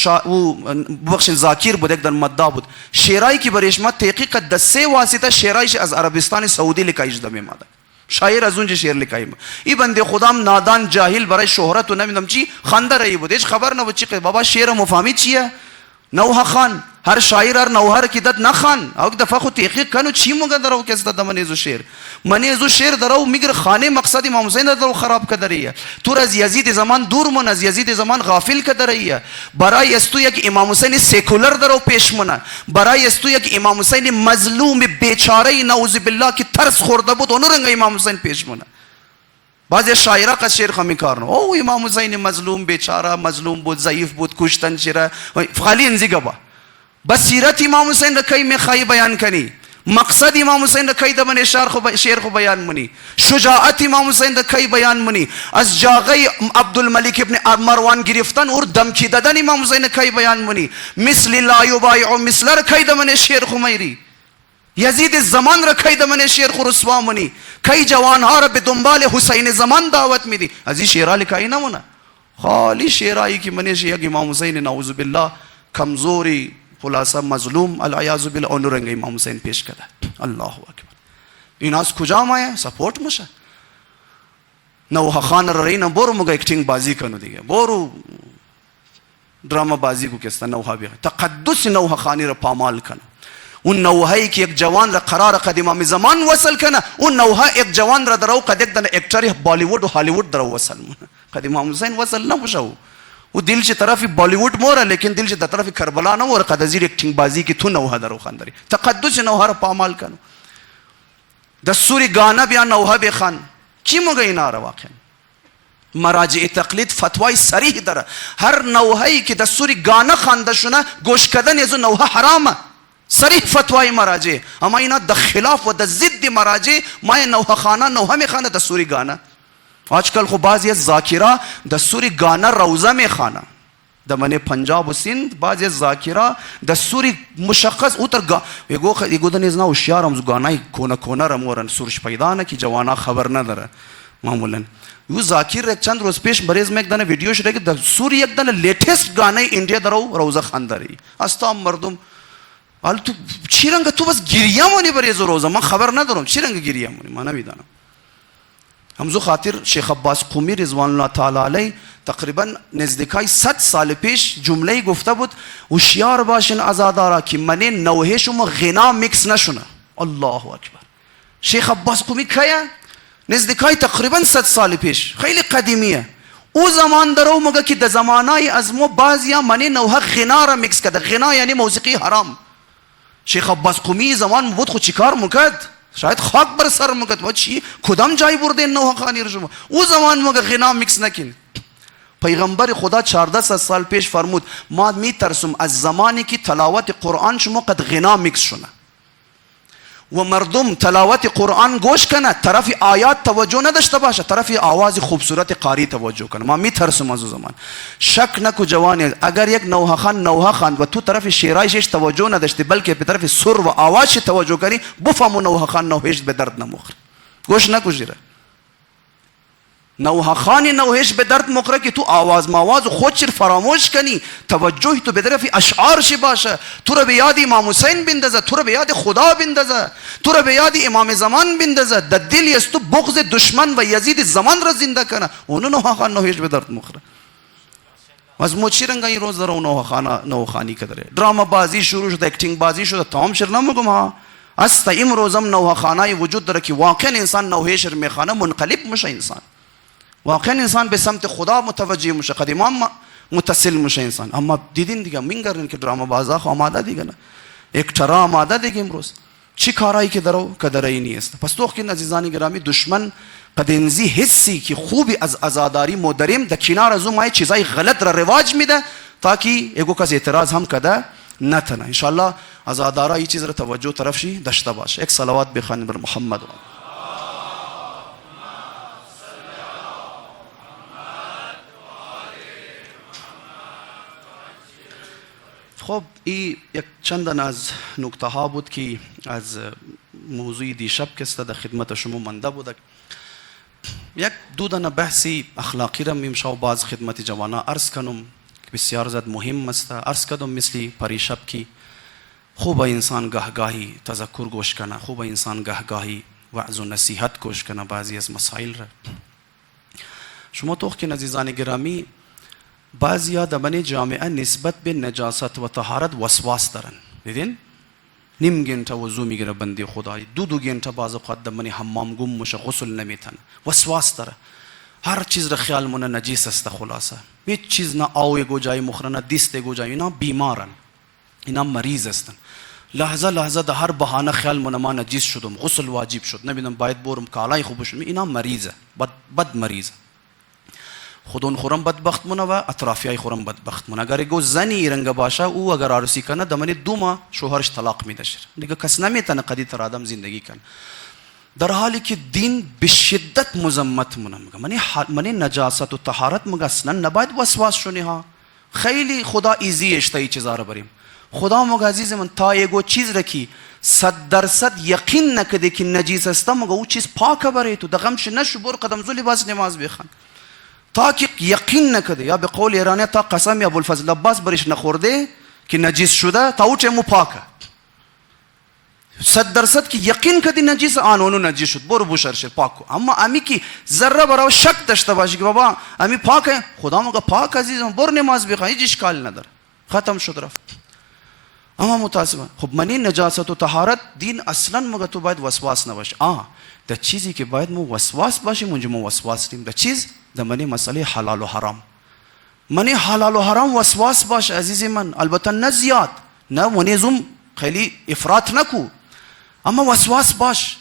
بخش ذاکر بود یک دن مدعا بود، شعرهایی که برایش ما تحقیق کرد 3 واسطه شعرهایش از عربستان سعودی لیکایش ده میماده. شاعر از اونجا شعر لیکایم. این بنده خدام نادان جاهل برای شهرت و نمیدونم چی خنده رایی بود، هیچ خبر نبود چی بابا شعر مفهمی چیه. نوحه خان هر شاعر هر نوحه کی داد نخوان او دفعه خود تحقیق کنو چی موقع درو کس داد منیزو شعر منیزو شعر درو میگر خانه مقصد امام حسین درو خراب کدریه. تو از یزید زمان دور من از یزید زمان غافل کدریه. برای استو یک امام حسین سیکولر درو پیش منه، برای استو یک امام حسین مظلوم بیچاره نعوذ بالله که ترس خورده بود اون رنگ امام حسین پیش منه. بعضی شاعرها که شعر خمی کارنو او امام حسین مظلوم بیچاره مظلوم بود، ضعیف بود، کشتن چرا خالی انزیگا با بس سیرت امام حسین را کی میخوای بیان کنی؟ مقصد امام حسین را کی دمن شعر خو بیان منی، شجاعت امام حسین را کی بیان منی، از جاغه عبدالملک ابن مروان گرفتن اور دمکی دادن امام حسین کی بیان منی، مثل لا یبایع مثل را کی دمن شعر خو میری، یزید زمان را کی دمن شعر خو رسوا منی، کی جوانها را به دنبال حسین زمان دعوت میدی. از این شعرها لکایی نمونه، خالی شعرهایی که منش یک امام حسین نعوذ بالله کمزوری خلاصه مظلوم العیاذ بالله اون رنگ امام حسین پیش کرده. الله اکبر. این از کجا مایه؟ سپورت میشه. نوحه خان را رینم برو مگه اکتینگ بازی کنو دیگه، برو ड्रामा बाजी को किस नौहा भी तक़द्दुस नौहा खानी र पामाल करना उन नौहाई की एक जवान र करार कदीमा में जमान वसल करना उन नौहा एक जवान र दराव कदेक दन एक्टर बॉलीवुड हॉलीवुड दराव वसल कदीमा हुसैन वसल ना पुछाऊ वो दिल से तरफ बॉलीवुड मोरा लेकिन दिल से तरफ करबला ना और कदजीर एक्टिंग बाजी की थु नौहा दराव खानदारी तक़द्दुस नौहा र पामाल करना दसूरी गाना बयान नौहा बे खान की मगई ना रवाक़ मराजी तकलीद फतवाई सरीह दर हर नौहाई की दस्तूरी गाना खानदशुना गोश कदन यजो नौहा हराम सरीह फतवाई मराजे अमाइना द खिलाफ व द जिद्द मराजे माए नौहा खाना नौहा में खाना दस्तूरी गाना आजकल को बाज ये जाकिरा दस्तूरी गाना रोज़ा में खाना दमने पंजाब व सिंध बाज ये जाकिरा दस्तूरी मुशक्कस उतर गा एगो दन इजना होशियार हम गाना ही कोना कोना रमोरन सुरश पैदा न की जवाना खबर न दर मामूलन यू जाकिर एक चंद रोज पेश मरीज में एक दाना वीडियो शुरू कि सूर्य एक दाना लेटेस्ट गाने इंडिया दरो रोजा खानदारी अस्ता मर्दुम आल तू चिरंग तू बस गिरिया मोनी बरे जो रोजा मैं खबर ना दरो चिरंग गिरिया मोनी माना भी दाना हम जो खातिर शेख अब्बास क़ुमी रिज़वानुल्लाह ताला अलैह तकरीबन नज़दीकाई 7 साल पेश जुमले गुफ्ता बुद होशियार बाशिन आज़ादारा कि मने नौहेशुम ग़िना मिक्स न शुना अल्लाहु अकबर शेख अब्बास क़ुमी खाया नज़दीकाई तकरीबन 7 साल पेश खैली कदीमिया ओ ज़मान दरो मगर कि द ज़मानाई अज़मो बाज़िया मने नौहा ग़िना रा मिक्स कर ग़िना यानी मौसीक़ी हराम शेख अब्बास क़ुमी ज़मान बहुत खुद शिकार मुकद शायद खाक बर सर मुकद बच्ची खुदम जाई बुर्दे नौहा खानी रजुम ओ ज़मान मगर ग़िना मिक्स न किन पैगंबर खुदा 14 साल पेश फरमूद मा मी तरसुम अज़ ज़माने की तलावत कुरान शुमा कद ग़िना मिक्स शुना वो मर्दुम तलावत कुरान गोश करना तरफ आयात तवज्जो न दश्त बाशा तरफ आवाज़ खूबसूरत कारी तवज्जो करना मामी थरस मज़ो ज़मान शक न को जवान है अगर एक नौहा खान व तू तरफ शेराई शेष तवज्जो न दश्ते बल्कि पे तरफ सुर व आवाज़ से तवज्जो करी बुफामु नौहा खान नौहेश बेदर्द न मुखर गोश न कुछ जरा नौहा खानी नौहेश बेदर्द मुखर कि तू आवाज़ मावाज़ खुद सिर्फ फरामोश कनी तवज्जो ही तो बेदरफ़ी अशआर से बाशा तू रब याद इमाम हुसैन बिन दज़ा तू रब याद खुदा बिन दज़ा तू रब याद इमाम ज़मान बिन दज़ा द दिल यस्तु बुग़्ज़ दुश्मन व यज़ीद ज़मान र जिंदा करना उन्होंने नौहा खान नौहेश बेदर्द मुखर बस मोचिरंगा ही रोज़ दरो नौहा खानी कदरे ड्रामा बाजी शुरू शुदा एक्टिंग बाजी शुदा तमाम शर्ना मुगम हाँ अस्ता इम रोज़म नौहा खाना ये वजूद दर की वाक़ई इंसान नौहेश में खाना मुनक़लिब मुशा इंसान वाक़ई इंसान बेसमत खुदा मुतवज्जह मुशा क़दीमाम मुतसिल मुशा इंसान अम्मा दीदिन दिगा मिंगर इनके ड्रामा बाजा खो आमादा दिगा ना एक टरा आमादा दिगे इमरोज़ चिकाराई के दरो कदरई नहीं है पस तो कि नज़ीज़ानी गिरामी दुश्मन कदेंजी हिस्सी की खूबी आज़ादारी मोदरिम दक्षिणा रज़ुम आए चीज़ाई गलत रिवाज में दा ताकि एगो का एतराज़ हम कदा न तना इंशाअल्लाह आज़ादारा ये चीज़ तवज्जो तरफ शी दश्तबाश एक सलावत बेखान बर मोहम्मद خب این یک چند از نکته ها بود که از موضوع دیشب که است در خدمت شما مانده بود یک دو دانه بحثی اخلاقی را میمشا و باز خدمت جوانا عرض کنم که بسیار زیاد مهم است عرض کردم مثل پریشب کی خوب انسان گاهگاهی تذکر گوش کنه خوب انسان گاهگاهی وعظ و نصیحت گوش کنه بعضی از مسائل را شما تو که عزیزان گرامی بعضیا دمن جامعه نسبت به نجاست و طهارت وسواس دارن دیدین نیم گنٹه وضو میگیره بنده خدای دو گنٹه بعض اوقات دمن حمام گم میشه غسل نمیتن وسواس داره هر چیز را خیال مونه نجیس است خلاصه هیچ چیز نه آوی گو جای مخرنه دیست گو جای اینا بیمارن اینا مریض هستن لحظه در هر بهانه خیال مونه ما نجیس شدم غسل واجب شد نمیدونم باید برم کالای خوب بشم اینا مریضه بد مریضه خودون خورم بدبخت مونه و اطرافیای خورم بدبخت مونه. اگر گو زنی ایرنگ باشه او اگر عروسی کنه دمانی 2 ماه شوهرش طلاق میده شد دیگه کس نمیتونه قدی تر آدم زندگی کنه. در حالی که دین به شدت مذمت مونه میگه منی نجاست و طهارت میگه اصلا نباید وسواس شونی ها. خیلی خدا ایزی اشته ای چیزا رو بریم. خدا مگه عزیز من تا یگو چیز رکی 100% یقین نکده که نجیس است مگه او چیز پاکه برای تو دغمش نشو بر قدم زو لباس نماز بخوان تا که یقین نکده. یا به قول ایرانی تا قسم یا ابوالفضل عباس برش نخورده که نجیس شده تا او چه مو پاکه 100% که یقین کدی نجیس آنونو نجیس شد برو بوشرش پاکو. اما امی که ذره برای شک داشته باشی که بابا امی پاکه خدا مگه پاک عزیزم بر نماز بخوان هیچ اشکال نداره ختم شد رفت. اما متاسفانه خب منی نجاست و طهارت دین اصلا مگه تو باید وسواس نباشه. در چیزی که باید مو وسواس باشیم اونجا مو وسواس نیم. در چیز در منی مسئله حلال و حرام منی حلال و حرام وسواس باش عزیزی من. البته نه زیاد نه منی زوم خیلی افراط نکو اما وسواس باش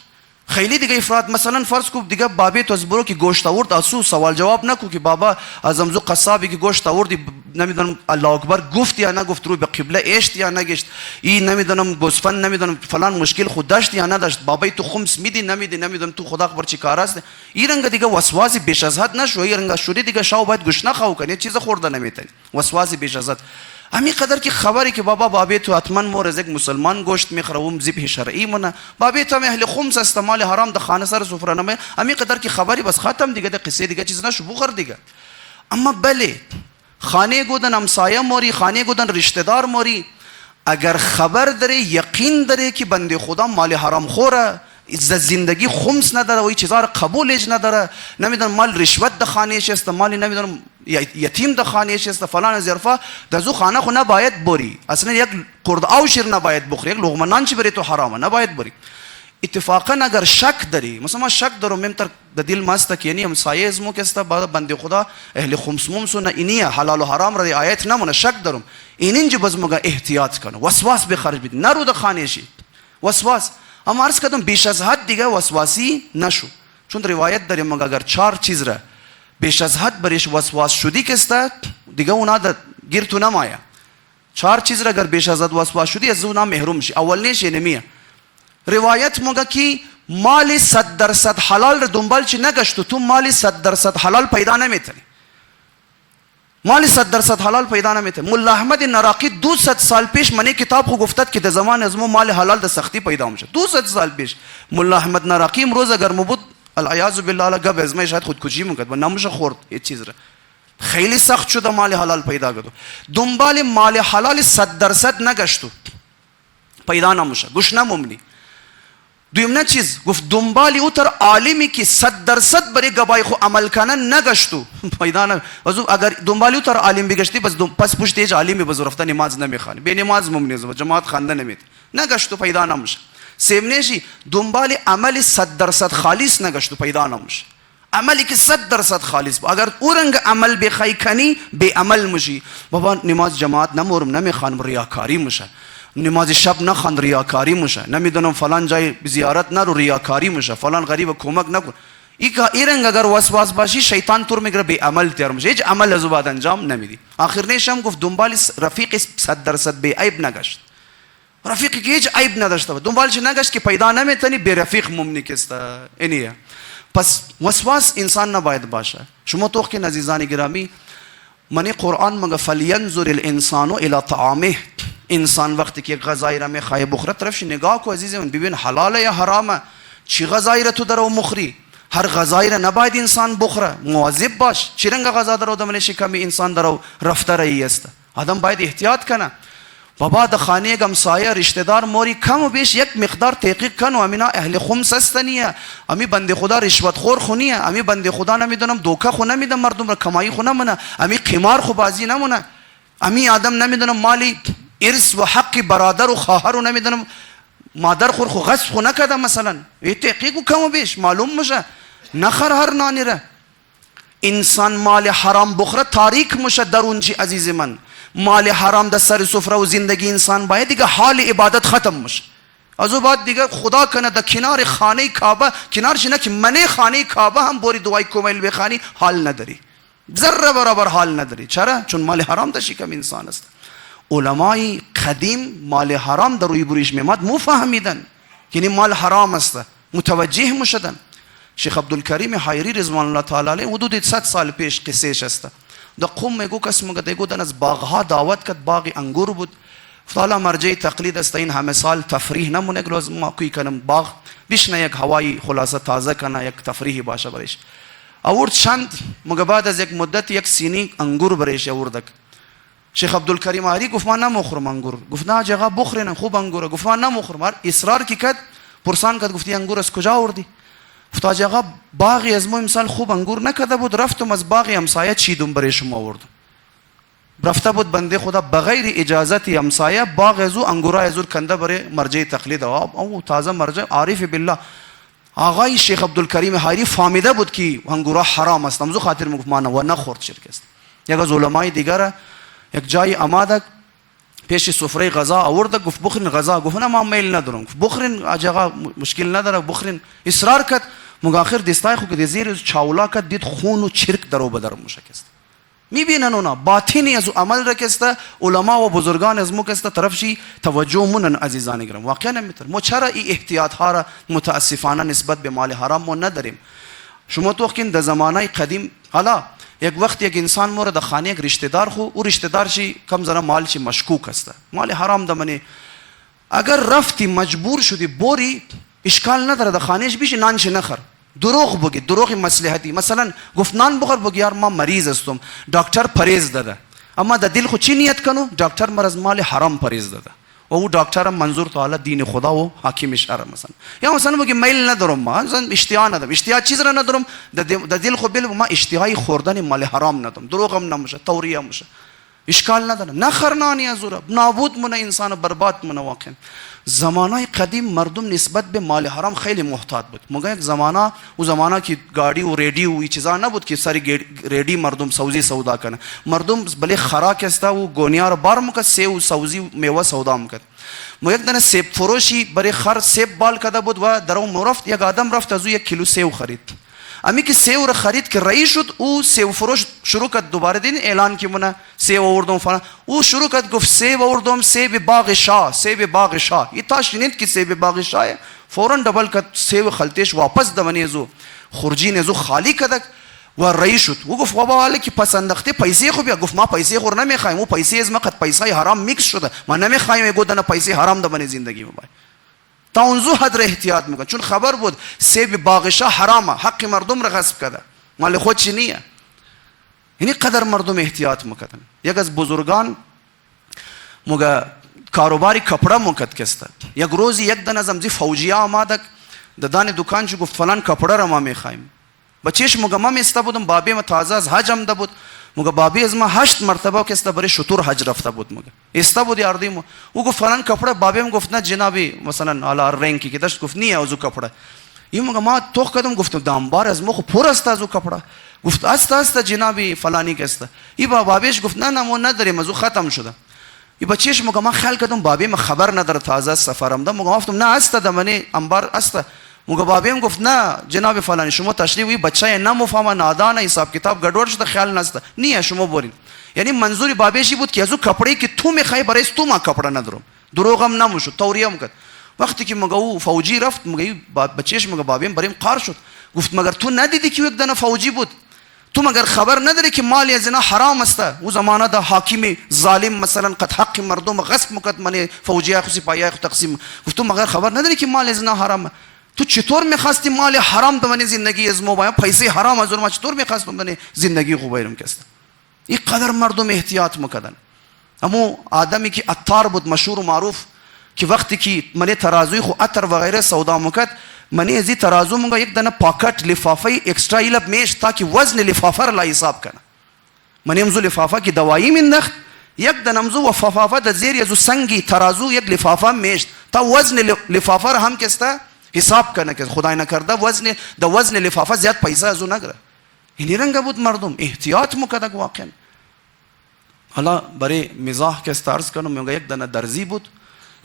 خیلی دیگه افراد. مثلا فرض کو دیگه بابی تو از برو که گوشت آورد اسو سوال جواب نکو که بابا از امزو قصابی که گوشت آوردی نمیدونم الله اکبر گفت یا نگفت رو به قبله اشت یا نگشت این نمیدونم گوسفند نمیدونم فلان مشکل خود داشت یا نداشت بابای تو خمس میدی نمیدی نمیدونم تو خدا خبر چی کار است. این رنگ دیگه وسواسی بیش از حد نشو. این رنگ شوری دیگه شاو باید گوش نخاو کنی چیز خورده نمیتونی وسواسی بیش از حد. همین قدر که خبری که بابا بابی تو حتما مورز یک مسلمان گوشت میخره ذبح شرعی مونه بابی تو اهل خمس است مال حرام در خانه سر سفره نمه همین قدر که خبری بس ختم دیگه قصه دیگه چیز نشو بخور دیگه. اما بله خانه گودن همسایه موری خانه گودن رشته دار موری اگر خبر داره یقین داره که بنده خدا مال حرام خوره زندگی خمس نداره و این چیزا رو قبولش نداره نمیدونم مال رشوت در خانهش است مال نمیدونم یتیم در خانهش است فلان ظرفا در زو خانه خو نباید بری اصلا یک قرد او شیر نباید بخوری یک لقمه نان چی بری تو حرامه نباید بری. اتفاقا اگر شک داری مثلا شک دارم ممتر در دل ماست که یعنی همسایه ازمو که است بعد بنده خدا اهل خمس ممسو نه اینیه حلال و حرام را آیت نمونه شک دارم اینجا باز مگه احتیاط کنه وسواس به خارج بید نرو در خانهشی وسواس. اما عرض کردم بیش از حد دیگه وسواسی نشو چون روایت داریم مگه اگر 4 چیز را بیش از حد برش وسواس شدی که است دیگه اونا در گیر تو نمایا 4 چیز را اگر بیش از حد وسواس شدی از اونا محروم شی. اولنیش نمیه روایت مگه که مال 100% حلال را دنبال چی نگشت تو مال 100% حلال پیدا نمیتونی مال 100% حلال پیدا نمیتونی. مولا احمد نراقی 200 سال پیش منی کتاب خو گفتد که در زمان از مال حلال در سختی پیدا میشه 200 سال پیش. مولا احمد نراقی امروز اگر مبود العیاذ بالله گب از ما شاید خودکشی میکرد و نمیشه خورد هیچ چیز را خیلی سخت شده مال حلال پیدا کرد دنبال مال حلال 100% نگشتو پیدا نمیشه گوش نمومنی. دویمنه چیز گفت دنبالی او تر عالمی که 100% برای گبای خو عمل کنه نگشتو پیدا نه. اگر دنبالی او تر عالم بگشتی پس پشت هیچ عالمی بز رفته نماز نمیخوانی به نماز ممنیز و جماعت خونده نمید نگشتو پیدا نمیشه. سیمنشی دنبال عمل 100% خالص نگشتو پیدا نمیشه عملی که 100% خالص اگر اورنگ عمل بخوای کنی به عمل میشی. بابا نماز جماعت نمورم نمیخوانم ریاکاری میشه نماز شب نخوان ریاکاری میشه نمیدونم فلان جای زیارت نرو ریاکاری میشه فلان غریب کمک نکن ایرنگ اگر وسواس باشی شیطان طور میگره به عمل تیار میشه هیچ عمل از بعد انجام نمیدی. آخر نیشم گفت دنبال رفیق 100% به عیب نگشت رفیقی که هیچ عیب نداشته دنبالش نگشت که پیدا نمیتونی به رفیق ممنی کست اینیه. پس وسواس انسان نباید باشه. شما توخ که عزیزان گرامی منی قرآن مگه فلینظر الانسان الی طعامه انسان وقتی که غذایی را میخواه بخوره طرفش نگاه کو عزیز من ببین حلاله یا حرامه چی غذایی را تو درو مخری هر غذایی را نباید انسان بخوره مواظب باش چی رنگ غذا درو دمن شکم انسان درو رفته رایی است آدم باید احتیاط کنه. بابا در خانه همسایه رشته دار موری کم و بیش یک مقدار تحقیق کن و امینا اهل خمس استنیه امی بنده خدا رشوت خور خونیه امی بنده خدا نمیدونم دوکه خو نمیدم مردم را کمایی خو نمونه امی قمار خو بازی نمونه امی آدم نمیدونم مالی ارث و حق برادر و خواهر و نمیدونم مادر خور خو غصب خو نکرده مثلا این تحقیق کم و بیش معلوم میشه نخر هر نانی را. انسان مال حرام بخوره تاریک میشه درونچی عزیز من مال حرام در سر سفره و زندگی انسان باید دیگه حال عبادت ختم میشه از او بعد دیگه خدا کنه در کنار خانه کعبه کنارش نه که من خانه کعبه هم بوری دعای کومیل بخوانی حال نداری ذره برابر حال نداری. چرا؟ چون مال حرام داشتی کم انسان است. علمای قدیم مال حرام در روی برویش میمد مو فهمیدن یعنی مال حرام است، متوجه مشدن. شیخ عبدالکریم حایری رضوان الله تعالی علیه حدود 100 سال پیش قصهش است. در قم میگو کس مگه دیگو دن از باغها دعوت کرد، باغ انگور بود. فالا مرجع تقلید است، این همه سال تفریح نمونه که از ما کوی کنم باغ بشنه یک هوای خلاصه تازه کنه، یک تفریحی باشه برایش. آورد چند مگه بعد از یک مدت یک سینی انگور برایش آوردک. شیخ عبدالکریم حایری گفت من نمیخورم انگور. گفت نه جگه بخورین خوب انگوره. گفت من نمیخورم. اصرار کی کرد، پرسان کرد گفتی انگور از کجا آوردی؟ گفت آقا باغی از ما امسال خوب انگور نکرده بود، رفتم از باغ همسایه چیدم برای شما آوردم. رفته بود بنده خدا بغیر اجازت همسایه باغ از او انگورای از او کنده برای مرجع تقلید. او تازه مرجع عارف بالله آقای شیخ عبدالکریم حایری فهمیده بود که انگورا حرام است، امزو خاطر میگفت ما و نخورد شرک است. یک از علمای دیگر یک جای آمده پیش سفره غذا آورد، گفت بخورین غذا. گفت نه ما میل ندارم. گفت بخورین آجا مشکل نداره بخورین. اصرار کرد. مگه آخر دستای خو که زیر چاولا کرد دید خون و چرک درو بدر مشکست. میبینن اونا باطنی از عمل رکسته. علما و بزرگان از مکسته طرفشی توجه منن عزیزان گرم. واقعا نمیتر ما چرا این احتیاط ها را متاسفانه نسبت به مال حرام ما نداریم؟ شما تو که در زمانه قدیم حالا یک وقت یک انسان مورد خانه یک رشته دار خو او رشته دار شی کم زرا مال چی مشکوک است، مال حرام دمنی اگر رفتی مجبور شدی بوری اشکال نداره، در خانهش بیش نانش نخر، دروغ بگی، دروغ مصلحتی. مثلا گفت نان بخور، بگی یار ما مریض هستم دکتر پرهیز داده، اما در دل خود چی نیت کنو دکتر مر از مال حرام پرهیز داده و او دکتر منظور تعالی دین خدا و حاکم شرع مثلا. یا مثلا بگی میل ندارم ما اشتها ندارم، اشتها چیز را ندارم در دل خود بل ما اشتهای خوردن مال حرام ندارم، دروغ هم نمیشه، توریه میشه، اشکال نداره. نخر نانی از اورا نابود مونه انسان برباد مونه. واقعا زمانه قدیم مردم نسبت به مال حرام خیلی محتاط بود. مگه یک زمانه او زمانه که گاڑی و ریڈی و چیزا نبود که سری ریڈی مردم سوزی سودا کنه. مردم بله خراک است و گونیار بار مکد سیب و سوزی میوه سودا مکد. مو یک دنه سیب فروشی برای خر سیب بال کده بود و در اون رفت یک آدم رفت از او 1 کیلو سیب خرید. امی که سیب را خرید که رئی شد او سیب فروش شروع کرد دوباره دین اعلان که من سیب آوردم فلان. او شروع کرد گفت سیب آوردم سیب باغ شاه، سیب باغ شاه. این تا شنید که سیب باغ شاه فوراً دبل کرد سیب خلطش واپس دمنی ازو خورجین ازو خالی کرد و رئی شد. او گفت بابا والا که پسندخته پیسه خوب. گفت ما پیسه خور نمیخوایم، او پیسه از ما قد پیسه حرام میکس شده، ما نمیخوایم گودن پیسه حرام دمنی زندگی ما. تا اونزو حد را احتیاط میکن، چون خبر بود سیب باغشا حرامه، حق مردم را غصب کرده، مال خود چی نیه. یعنی قدر مردم احتیاط میکردن. یک از بزرگان مگه کاروباری کپڑا مکد کسته. یک روزی یک دن از امزی فوجیه آماده ددان دکان چو گفت فلان کپڑا را ما میخوایم. بچهش مگه ما میسته بودم، بابی ما تازه از حج آمده بود. مگه بابی از ما 8 مرتبه کسته برای شطور حج رفته بود. مگه استه بود یاردیم. او گفت فلان کپڑا. بابی گفت نه جنابی مثلا اعلی رنگی که داشت. گفت نیه ازو کپڑا. این مگه ما توخ کدم گفتم دامبار از ما خو پر است ازو کپڑا. گفت است جنابی فلانی کسته. این بابیش گفت نه ما نداریم ازو ختم شده. این بچهش مگه ما خیال کردم بابی ما خبر نداره تازه سفرم ده. مگه گفتم نه است دمنی انبار است. مگه بابیم گفت نه جناب فلانی شما تشریف وی بچه نمفهمه نادانه حساب کتاب گډوډ شده خیال نسته نیه شما برین. یعنی منظوری بابیشی بود که ازو کپڑی که تو میخوای برای تو ما کپڑا ندارم، دروغم نموشد، توریه کرد. وقتی که مگه او فوجی رفت مگه بچهش مگه بابیم بریم قار شد. گفت مگر تو ندیدی که یک دانه فوجی بود؟ تو مگر خبر نداری که مال از اینا حرام است؟ او زمانه ده حاکم ظالم مثلا قد حق مردم غصب میکرد، من فوجی خو سپاهی خو تقسیم. گفت تو مگر خبر نداری که مال از اینا حرامه؟ تو چطور میخواستی مال حرام بمانی زندگی از ما باید پیسه حرام از ما چطور میخواستم بمانی زندگی خوب بایم کست؟ این قدر مردم احتیاط میکردن. اما آدمی که عطار بود مشهور و معروف که وقتی که من ترازوی خو عطر و غیره سودا میکرد، من ازی ترازو مونگا یک دانه پاکت لفافه اکسترا ایلب میش تاکي وزن لفافه را حساب کنه. من امزو لفافه که دوایی مندخت یک دانه امزو و فافافه د زیر ازو سنگی ترازو یک لفافه میش تا وزن لفافه را هم کسته حساب کنه که خدای نکرده وزن لفافه زیاد پیسه ازو نگره. اینی رنگ بود مردم احتیاط میکردن واقعا. حالا برای مزاح که استارز کنم میگه یک دانه درزی بود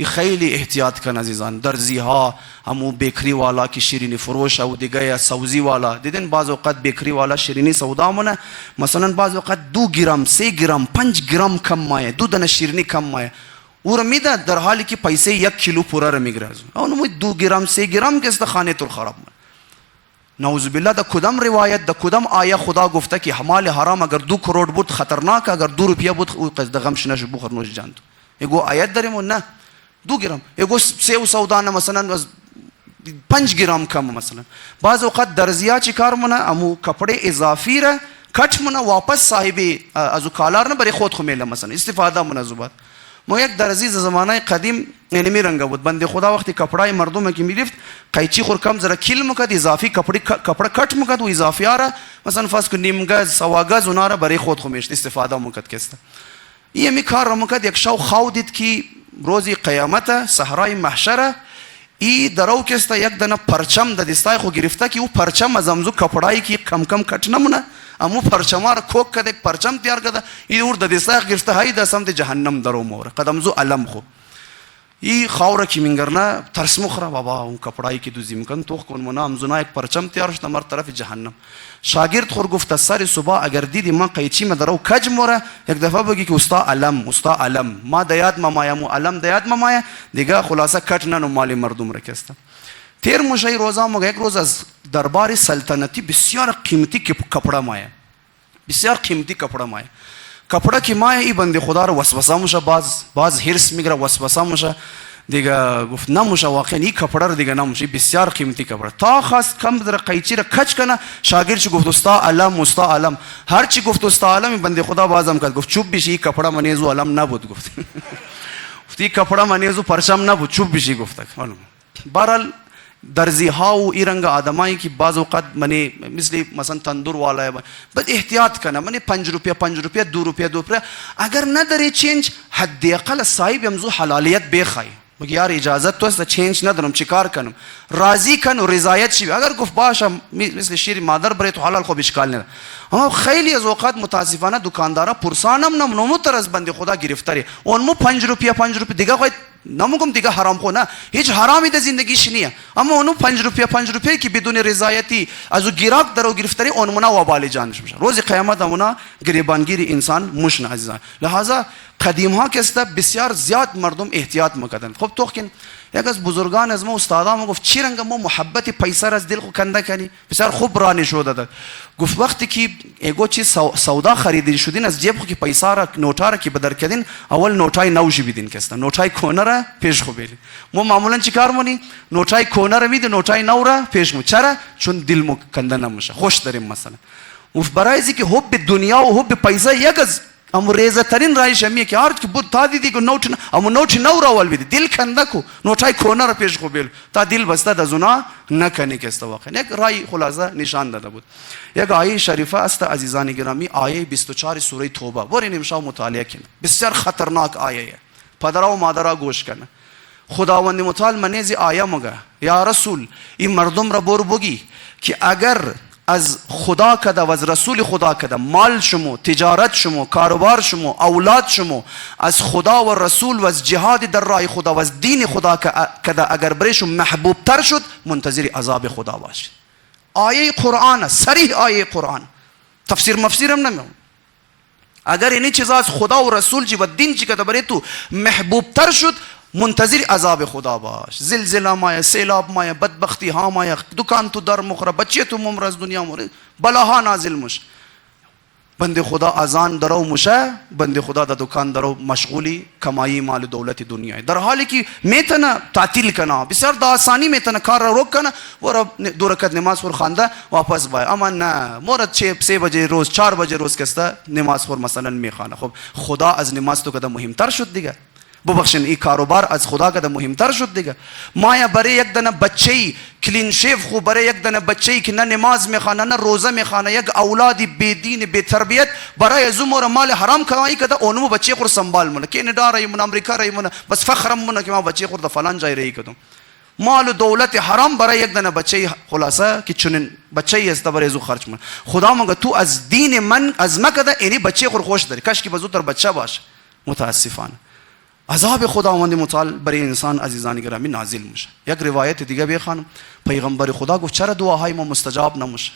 خیلی احتیاط کن عزیزان. درزی ها، همو بیکری والا که شیرینی فروش او دیگه یا سوزی والا، دیدین بعض اوقات بیکری والا شیرینی سودا مونه مثلا بعض اوقات 2 گرم 3 گرم 5 گرم کم مایه، 2 دانه شیرینی کم مایه او رو میده، در حالی که پیسه 1 کیلو پورا رو میگیره. اونم 2 گرم 3 گرم که است خانه تو خراب مونه. نعوذ بالله. در کدام روایت در کدام آیه خدا گفته که مال حرام اگر 2 کروڑ بود خطرناک، اگر 2 روپیه بود او قصد غمش نشو بخور نوش جان تو. یگو آیت داریم نه 2 گرم، یگو سیو سودا نه مثلا 5 گرم کم مثلا. بعض اوقات درزیا چی کار مونه امو کپڑے اضافی را کٹ مونه واپس صاحب ازو کالار نه برای خود خو میله مثلا استفاده مونه زوبات. ما یک درزی زمانه قدیم اینمی رنگ بود، بنده خدا وقتی کپڑای مردم کی میرفت قیچی خور کم زرا کیل مکد اضافی کپڑا کٹ مکد و اضافی آره مثلا فرض کن نیم گز سوا گز اونها را برای خود خو میشت استفاده مکد کسته. این می کار را مکد. یک شو خودید که روزی قیامت صحرای محشر ای درو کسته یک دنه پرچم د دستای خو گرفته که او پرچم از امزو کپڑای کی کم کم کٹ نمونه امو پرچم را کوک کده پرچم تیار کده ای اور د دستای گرفته های د سمت جهنم درو مور قدمزو علم خو ای خاور کی منگرنا ترس مخرا بابا اون کپڑای کی دوزی مکن تو کن منا امزونا یک پرچم تیار شد مر طرف جهنم. شاگرد خور گفت سر صبح اگر دیدی من قیچی ما درو کج موره یک دفعه بگی که استا علم ما دیاد ممایا مو علم دیاد ممایا دیگه خلاصه کٹ ننو مالی مردم رکسته. تیر مشای روزا مگه یک روز از دربار سلطنتی بسیار قیمتی کپڑا مایه، بسیار قیمتی کپڑا مایه. کپڑا کی مایه ای بنده خدا رو وسوسه میشه، باز هرس میگیره وسوسه میشه دیگه گفت نموشه واقعا این کپڑا رو دیگه نموشه بسیار قیمتی کپڑا. تا خواست کم در قیچی رو کچ کنه شاگرد چی گفت استا علم هر چی گفت استا علم بنده خدا بازم کرد گفت چوب بشی کپڑا منیزو علم نبود گفت گفت کپڑا منیزو پرچم نبود چوب بشی گفت. بهرحال درزی ها و ایرنگ آدمایی که بعض اوقات منی مثلا تندور والا بد احتیاط کنه منی 5 روپیه 2 روپیه اگر نداری چینج حداقل صاحب امزو حلالیت بخای بگی یار اجازت تو است چینج ندارم چیکار کنم راضی کن و رضایت شی. اگر گفت باشه مثل شیر مادر برای تو حلال خوب اشکال نداره. اما خیلی از اوقات متاسفانه دکاندارا پرسانم نمونو تر از بنده خدا گرفتاری اونمو 5 روپیه دیگه خواهد نموگم دیگه حرام خو نه هیچ حرامی در زندگیش نیه اما اونو 5 روپیه که بدون رضایتی از او گیراک درو گرفتاری اونمونا وبال جانش میشه. روز قیامت همونا گریبانگیر انسان مشن عزیزان. لحاظا قدیم ها که است بسیار زیاد مردم احتیاط میکردن. خب تو که یک از بزرگان از ما استادام گفت چی رنگ ما محبت پیسر از دل خو کنده کنی بسیار خوب رانی شده داد. گفت وقتی که ایگو چی سودا خریدین شدین از جیب خو که پیسا را نوتا را که بدر کردین اول نوتای نوشی بیدین که است نوتای کونه را پیش خو بیدین. ما معمولا چی کار مونی نوتای کونه را میدین نوتای نو را پیش مو چرا چون دل مو کنده نمیشه خوش داریم مثلا. گفت برای اینکه حب دنیا و حب پیسا یک از امو ریزه ترین رایش همیه که هر که بود تا دیدی که نوت نو را اول بیدی دل کنده کو نوتای کونه را پیش خو بیل تا دل بسته دزونا نکنی که است واقعا. یک رای خلاصه نشان داده بود. یک آیه شریفه است عزیزان گرامی آیه 24 سوره توبه برین امشب مطالعه کنید. بسیار خطرناک آیه پدرها و مادرها گوش کنه. خداوند متعال منیزی آیه مگه یا رسول این مردم را برو بگی که اگر از خدا کده و از رسول خدا کده مال شما تجارت شما کاروبار شما اولاد شما از خدا و رسول و از جهاد در راه خدا و از دین خدا کده اگر برایشون محبوب تر شد منتظر عذاب خدا باشید. آیه قرآن صریح آیه قرآن تفسیر مفسیرم نمیام. اگر اینی چیزا از خدا و رسول جی و دین جی کده برای تو محبوب تر شد منتظر عذاب خدا باش. زلزله مایه سیلاب مایه بدبختی ها مایه دکان تو در مخره بچه تو ممرز دنیا مورد بلاها نازل مش بنده خدا اذان درو مشه بنده خدا در دکان درو مشغولی کمایی مال دولت دنیا در حالی که میتونه تعطیل کنه بسیار دا آسانی میتونه کار را روک کنه و 2 رکعت نماز خور خونده واپس بای. اما نه مورد 3 بجه روز 4 بجه روز کسته نماز خور مثلا میخوانه. خب خدا از نماز تو کده مهمتر شد دیگه. ببخشین این کاروبار از خدا کده مهمتر شد دیگه. مایا برای یک دنه بچه‌ای کلین شیف خو برای یک دنه بچه‌ای که نه نماز میخوانه نه روزه میخوانه یک اولادی بی دین بی تربیت برای زمور مال حرام کمایی کده اونمو بچه خور سنبال مونه کینیدا رایمون امریکا رایمون بس فخرم مونه که ما بچه خور د فلان جای رای کدم مال و دولت حرام برای یک دنه بچه خلاصه که چون بچه است برای زو خرج مونه. خدا مگه تو از دین من از مکده اینی بچه خور خوش داری کاش که بزودتر بچه باشه. متاسفانه عذاب خداوند متعال برای انسان عزیزان گرامی نازل میشه. یک روایت دیگه بخوانم، پیغمبر خدا گفت چرا دعاهای ما مستجاب نمیشه؟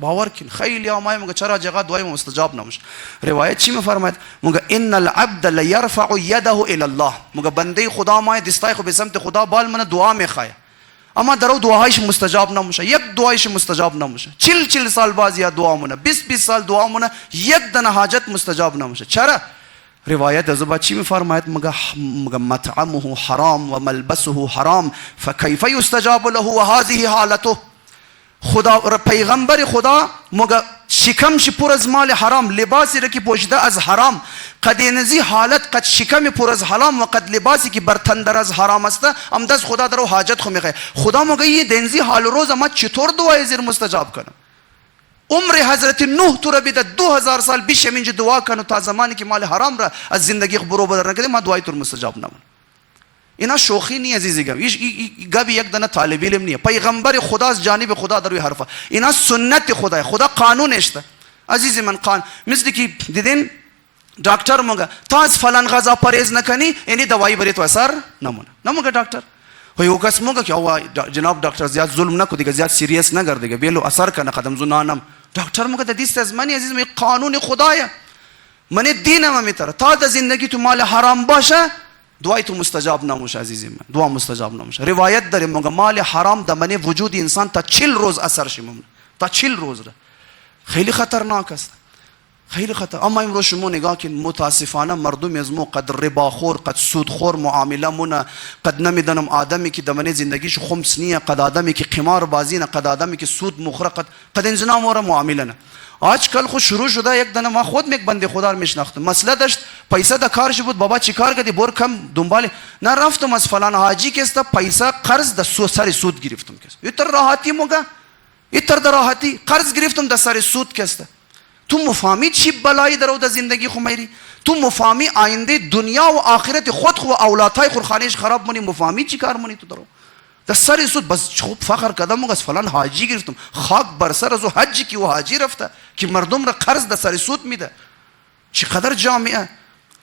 باور کن خیلی آمای میگه چرا جگه دعای ما مستجاب نمیشه. روایت چی میفرماید؟ میگه ان العبد لیرفع یده الی الله، میگه بنده خدا ما دستای خو به سمت خدا بال من دعا میخواه، اما درو دعایش مستجاب نمیشه، یک دعایش مستجاب نمیشه. 40 سال باز یا دعا مونه، 20 سال دعا مونه، یک دنه حاجت مستجاب نمیشه. چرا؟ روایت از بعد چی میفرماید؟ مگه مطعمه حرام و ملبسه حرام فکیف یستجاب له و هذه حالته. خدا پیغمبر خدا مگه شکمش پر از مال حرام، لباسی را که پوشیده از حرام، قد اینزی حالت قد شکم پر از حرام و قد لباسی که برتندر از حرام است، امداز خدا درو حاجت خو میخواه. خدا مگه یه دنزی حال روز ما چطور دعای زیر مستجاب کنم؟ عمر حضرت نوح تو را بیده 2000 سال بیش همینج دعا کنه تا زمانی که مال حرام را از زندگی برو بدر نکرده ما دعای تو مستجاب نمون. اینا شوخی نیه عزیزی گبی یک دانه طالب علم نیه، پیغمبر خدا از جانب خدا در روی حرفه. اینا سنت خدا، خدا قانونش ده عزیزی من. مثل که دیدین دکتر مگه تا از فلان غذا پرهیز نکنی اینی دوائی بری تو اثر نمونه دکتر. و یو کس مگه که او جناب دکتر زیاد ظلم نکو دیگه، زیاد سیریس نگر دیگه، بیلو اثر کنه قدم زنانم. دکتر مگه ده دیست از منی عزیز، می قانون خدایه، من دینم میتره. تا ده زندگی تو مال حرام باشه دعای تو مستجاب نموشه عزیزی من، دعا مستجاب نموشه. روایت داره مگه مال حرام در من وجود انسان تا 40 روز اثر شمونه، تا 40 روز را. خیلی خطرناک است، خیلی خطر. اما امروز شما نگاه کن متاسفانه مردم از مو قد رباخور، قد سودخور معامله مونه، قد نمیدونم آدمی که دمنه زندگیش خمس نیه، قد آدمی که قمار بازی نه، قد آدمی که سود مخوره، قد انزنا مور معامله نه. آجکل خود شروع شده. یک دنه ما خود یک بنده خدا رو میشناختم، مسئله داشت پیسه دا کارش بود، بابا چی کار کردی؟ بور کم دنبال نه رفتم از فلان حاجی که است پیسه قرض دا سر سود گرفتم که ایتر راحتی مگه، ایتر در راحتی قرض گرفتم دا سر سود که است. تو مفهمی چی بلایی درو در زندگی خو میری؟ تو مفهمی آینده دنیا و آخرت خود خو و اولادهای خورخانیش خراب منی؟ مفهمی چی کار منی تو درو در سر سود؟ بس خوب فخر کردم از فلان حاجی گرفتم، خاک بر سر از حج کی و حاجی رفته که مردم را قرض در سر سود میده. چقدر جامعه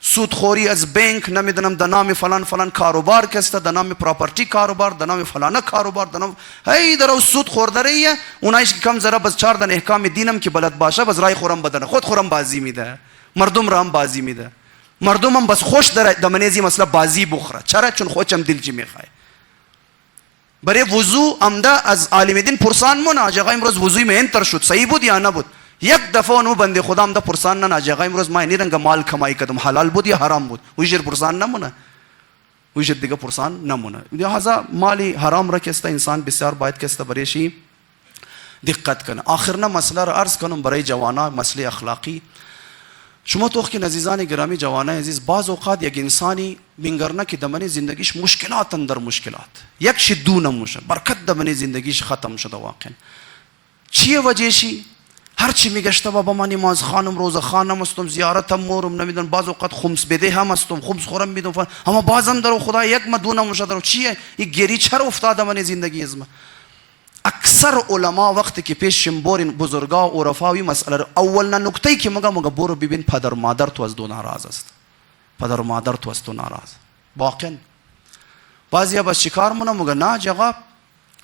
سودخوری از بانک، نمیدونم در نام فلان کاروبار کسته، در نام پراپرتی کاروبار، در نام فلان کاروبار، در نام هی درو سود خورده رهیه. اونایش که کم ذره بس 4 دن احکام دینم که بلد باشه بس رای خورم بدنه، خود خورم بازی میده، مردم را هم بازی میده، مردم هم بس خوش در منیزی مثلا بازی بخوره. چرا؟ چون خودم دلچی میخواد. برای وضو امده از عالم دین پرسان مون آجا امروز وضوی من انتر شد، صحیح بود یا نبود؟ یک دفعه اونو بنده خدا امده پرسان نه آجا امروز ما نیرنگ مال کمایی کردم، حلال بود یا حرام بود؟ ویجر پرسان نمونه، ویجر دیگه پرسان نمونه. لہذا مالی حرام را کسته انسان بسیار باید کسته بریشی دقت کنه. آخرنا مسئله را عرض کنم برای جوانا، مسئله اخلاقی. شما تو که عزیزان گرامی جوانای عزیز، بعض اوقات یک انسانی بینگرنه که دمنی زندگیش مشکلات اندر مشکلات، یک شدو نموشه، برکت دمنی زندگیش ختم شده. واقعا چیه وجهشی؟ هرچی میگشته بابا من نماز خانم، روزه خانم استم، زیارتم مورم، نمیدونم بعض اوقات خمس بده هم استم، خمس خورم میدم، اما بازم درو خدا یک مدو نموشه درو. چیه این گری چرا افتاده من زندگی ازم؟ اکثر علما وقتی که پیش شنبورین بزرگا و عرفاوی مسئله اول نکته که مگه برو ببین پدر مادر تو از دو ناراض است، پدر مادر تو از تو ناراض. واقعا بعضیا بس چیکار مونه مگه نه جگه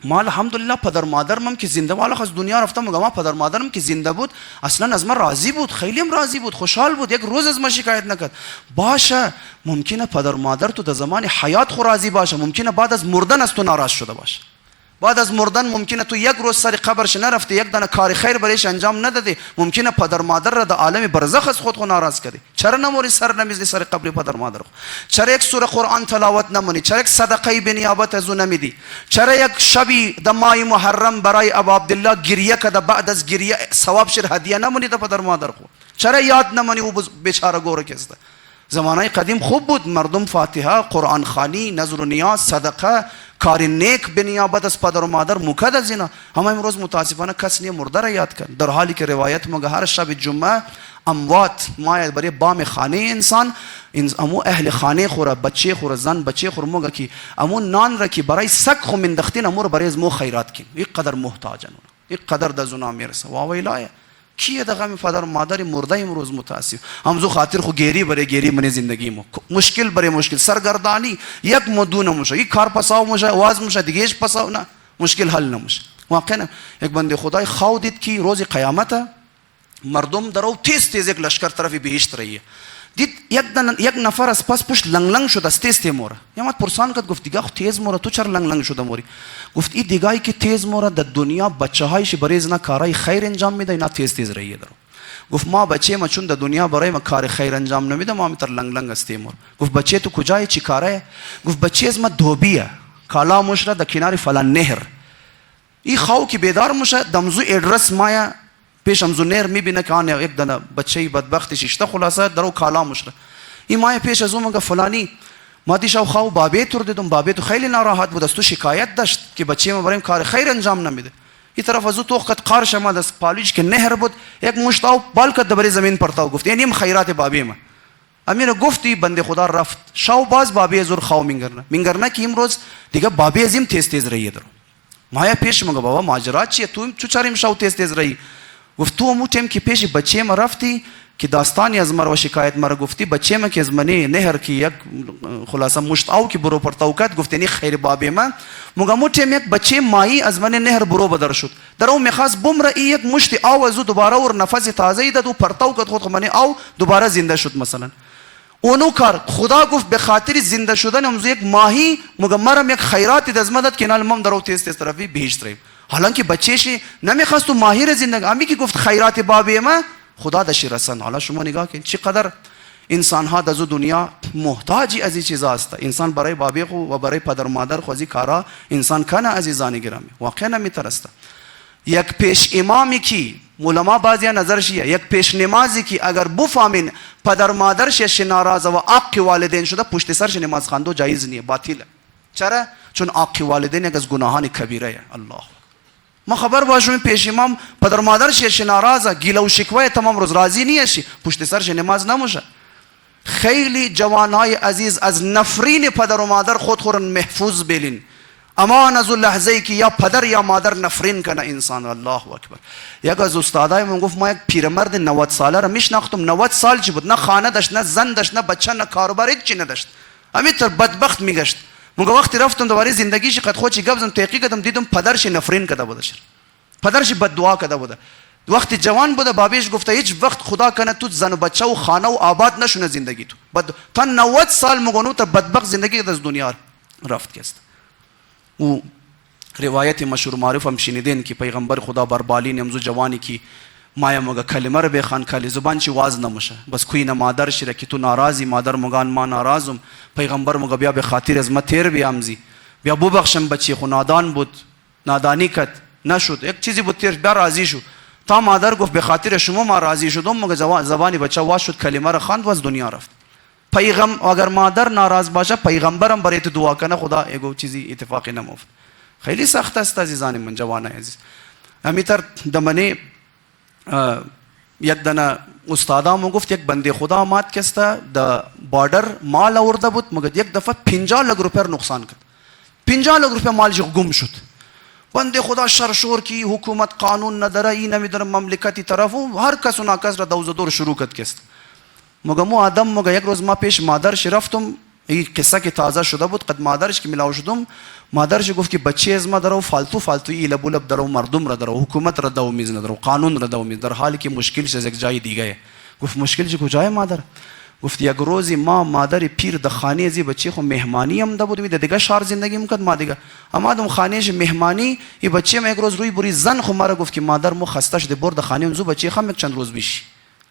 ما الحمدلله پدر مادرم که زنده والا از دنیا رفتم، مگه ما پدر مادرم که زنده بود اصلا از من راضی بود، خیلی هم راضی بود، خوشحال بود، یک روز از من شکایت نکرد. باشه ممکنه پدر مادر تو در زمان حیات خو راضی باشه، ممکنه بعد از مردن از تو ناراض شده باشه. بعد از مردن ممکنه تو یک روز سر قبرش نرفتی، یک دانه کار خیر برایش انجام ندادی، ممکنه پدر مادر را در عالم برزخ از خود ناراض کردی. چرا نموری سر نمیزنی سر قبر پدر مادر خود؟ چرا یک سوره قرآن تلاوت نمونی؟ چرا یک صدقه به نیابت از او نمیدی؟ چرا یک شبی در ماه محرم برای ابا عبدالله گریه کده، بعد از گریه ثواب شر هدیه نمونی در پدر مادر خود؟ چرا یاد نمونی او بیچاره گوره کسته؟ زمانه قدیم خوب بود، مردم فاتحه، قرآن خوانی، نظر و نیاز، صدقه، کار نیک به نیابت از پدر و مادر مکد از اینا. اما امروز متاسفانه کس نیه مرده را یاد کن، در حالی که روایت مگه هر شب جمعه اموات ما برای بام خانه انسان امو اهل خانه خوره، بچه خوره، زن بچه خوره، مگه که امو نان را که برای سگ خو مندختین امو را برای از مو خیرات کن. یک قدر محتاجن، یک قدر در زنا میرسه. واویلای کیه د غم پدر و مادر مرده امروز متاسف همزو خاطر خو گیری بره گیری من زندگی مو مشکل بره مشکل سرگردانی یک مدو نموشه یک کار پساو موشه واز موشه دیگهش پساو نه مشکل حل نموشه واقعا یک بنده خدای خواو دید که روز قیامت مردم درو تیز تیز یک لشکر طرف بهشت رهیه دید یک نفر از پس پشت لنگ لنگ شد از تیز موره یامد پرسان کرد گفت دیگه تیز موره تو چرا لنگ لنگ شده موری گفت این دیگه‌ای که تیز موره در دنیا بچه‌هایش برای اینا کارهای خیر انجام میده اینا تیز تیز رهیه درو گفت ما بچه ما چون در دنیا برای ما کار خیر انجام نمیده ما میتر لنگ لنگ است مور گفت بچه تو کجای چی کاره گفت بچه از ما دھوبیه کالا مشره در کنار فلان نهر این خواو که بیدار مشه دمزو ادرس مایا پیش همزو نهر میبینه که آن یک دنه بچه بدبختی شیشته خلاصه درو کالا مشره این مایا پیش از اون مگه فلانی ما دیشب خواو بابی تور دیدم بابی تو خیلی ناراحت بود از تو شکایت داشت که بچه ما برایم کار خیر انجام نمیده این طرف از او تو خط قارش ما دست پالوچ که نهر بود یک مشتاو بال کد بری زمین پرتاو گفت یعنی خیرات بابی ما امیر گفتی بنده خدا رفت شاو باز بابی زور خواو مینگرنه که امروز دیگه بابی ازیم تیز تیز رهی درو مایا پیش مگه بابا ماجرات چیه تو چرا شاو تیز تیز رهی گفت تو مو تیم که پیش بچه ما رفتی که داستانی از مرا و شکایت مرا گفتی بچه ما که از منی نهر کی یک خلاصه مشت او که برو پرتاو کرد گفت یعنی خیر بابی من مو تیم یک بچه مایی از منی نهر برو بدر شد در او میخواست بمره یک مشت او از دوباره ور نفس تازه داد و پرتاو کرد خود منی او دوباره زنده شد مثلا اونو کار خدا گفت به خاطر زنده شدن همزو یک ماهی مرم یک خیراتی دزمدد که نال مم درو تیز تیز طرفی بهشت ریم حالانکه بچه‌ش نمیخواست تو ماهی زندگی امی که گفت خیرات بابی ما خدا داشی رسن حالا شما نگاه کن چقدر انسان ها در دنیا محتاجی از این چیزا است انسان برای بابی خو و برای پدر مادر خو از کارا انسان کنه عزیزان گرامی واقعا نمیترسته یک پیش امامی کی علما بعضیا نظرش یک پیش نمازی کی اگر بفهمین پدر مادرش ناراض و عاق والدین شده پشت سرش نماز خواندن جایز نیه باطله چرا چون عاق والدین یک از گناهان کبیره الله ما خبر باشم پیش امام پدر مادرش ناراضه گیله و شکوه تمام روز راضی نیست پشت سرش نماز نموشه خیلی جوانای عزیز از نفرین پدر و مادر خودخورن محفوظ بلین امان از لحظه‌ای که یا پدر یا مادر نفرین کنه انسان الله اکبر یک از استادای من گفت ما یک پیرمرد 90 ساله را میشناختم 90 سال چی بود نه خانه داشت نه زن داشت نه بچه نه کاروبار هیچ چی نداشت همینطور بدبخت میگشت مگه وقتی رفتم دوباره زندگیش قد خودش گفتم تحقیق کردم دیدم پدرش نفرین کرده بوده پدرش بددعا کرده بوده وقتی جوان بوده بابیش گفته هیچ وقت خدا کنه تو زن و بچه و خانه و آباد نشونه زندگی تو تا 90 سال مگونو تا بدبخت زندگی از دنیا رفت کست و روایت مشهور معروف هم شنیدین که پیغمبر خدا بر بالین امزو جوانی کی مایا مگه کلمه رو بخوان کلی زبان چی واز نموشه بس کوی نه مادر شره که تو ناراضی مادر مگان ما ناراضم پیغمبر مگه بیا به خاطر از ما تیر بیامزی بیا بو بخشم بچی خو نادان بود نادانی کت نشد یک چیزی بود تیر بیا راضی شو تا مادر گفت به خاطر شما ما راضی شدم مگه زبانی بچه واز شد کلمه رو خواند و از دنیا رفت اگر مادر ناراض باشه پیغمبرم برای تو دعا کنه خدا اگه چیزی اتفاقی نمیفته خیلی سخت است عزیزان من جوانای عزیز همیتر دمنه یک دنه استادام گفت یک بنده خدا مات کسته د بارڈر مال آورده بود مگر یک دفعه 50 لک روپیه نقصان کرد 50 لک روپیه مالش گم شد بنده خدا شرشور کی حکومت قانون نداره این نمیدونه مملکتی طرف و هر کس و ناکس را دوز دور شروع کرد کست مگه مو آدم مگه یک روز ما پیش مادرش رفتم این قصه که تازه شده بود قد مادرش که ملاو شدم مادرش گفت که بچه از ما درو فالتو ایله بولب درو مردم را درو حکومت را دو میز ندرو قانون را دو میز در حالی که مشکلش از یک جای دیگه گفت مشکلش کجای مادر گفت یک روزی ما مادر پیر د خانه ازی بچه خو مهمانی هم ده بود می دیگه شهر زندگی میکرد ما دیگه اما دم خانهش مهمانی این بچه ما یک روز روی بری زن خو مرا گفت که مادر مو خسته شده برد خانه زو بچه خم یک چند روز بیش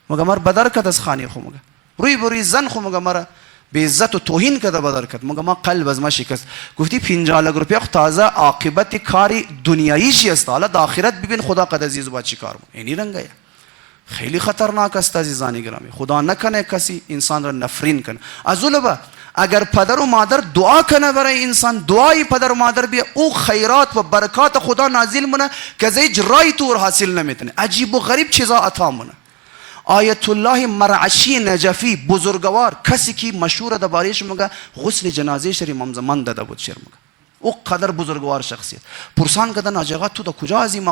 مگه مر بدر کد از خانه خو مگه روی بری زن خو مگه مرا به عزت و توهین کده بدر کرد مگه ما قلب از ما شکست گفتی 50 لک روپیه تازه عاقبت کاری دنیایی چی است حالا د آخرت ببین خدا قد عزیز با چی کار اینی رنگه خیلی خطرناک است عزیزان گرامی خدا نکنه کسی انسان را نفرین کنه ازولبه اگر پدر و مادر دعا کنه برای انسان دعای پدر و مادر بیا او خیرات و برکات خدا نازل مونه که از هیچ رای تو حاصل نمیتونه عجیب و غریب چیزا عطا مونه آیت الله مرعشی نجفی بزرگوار کسی که مشهور دربارهش میگه غسل جنازه شری امام زمان داده بود شر میگه او قدر بزرگوار شخصیت. پرسان کردن حاجی آقا تو در کجا از این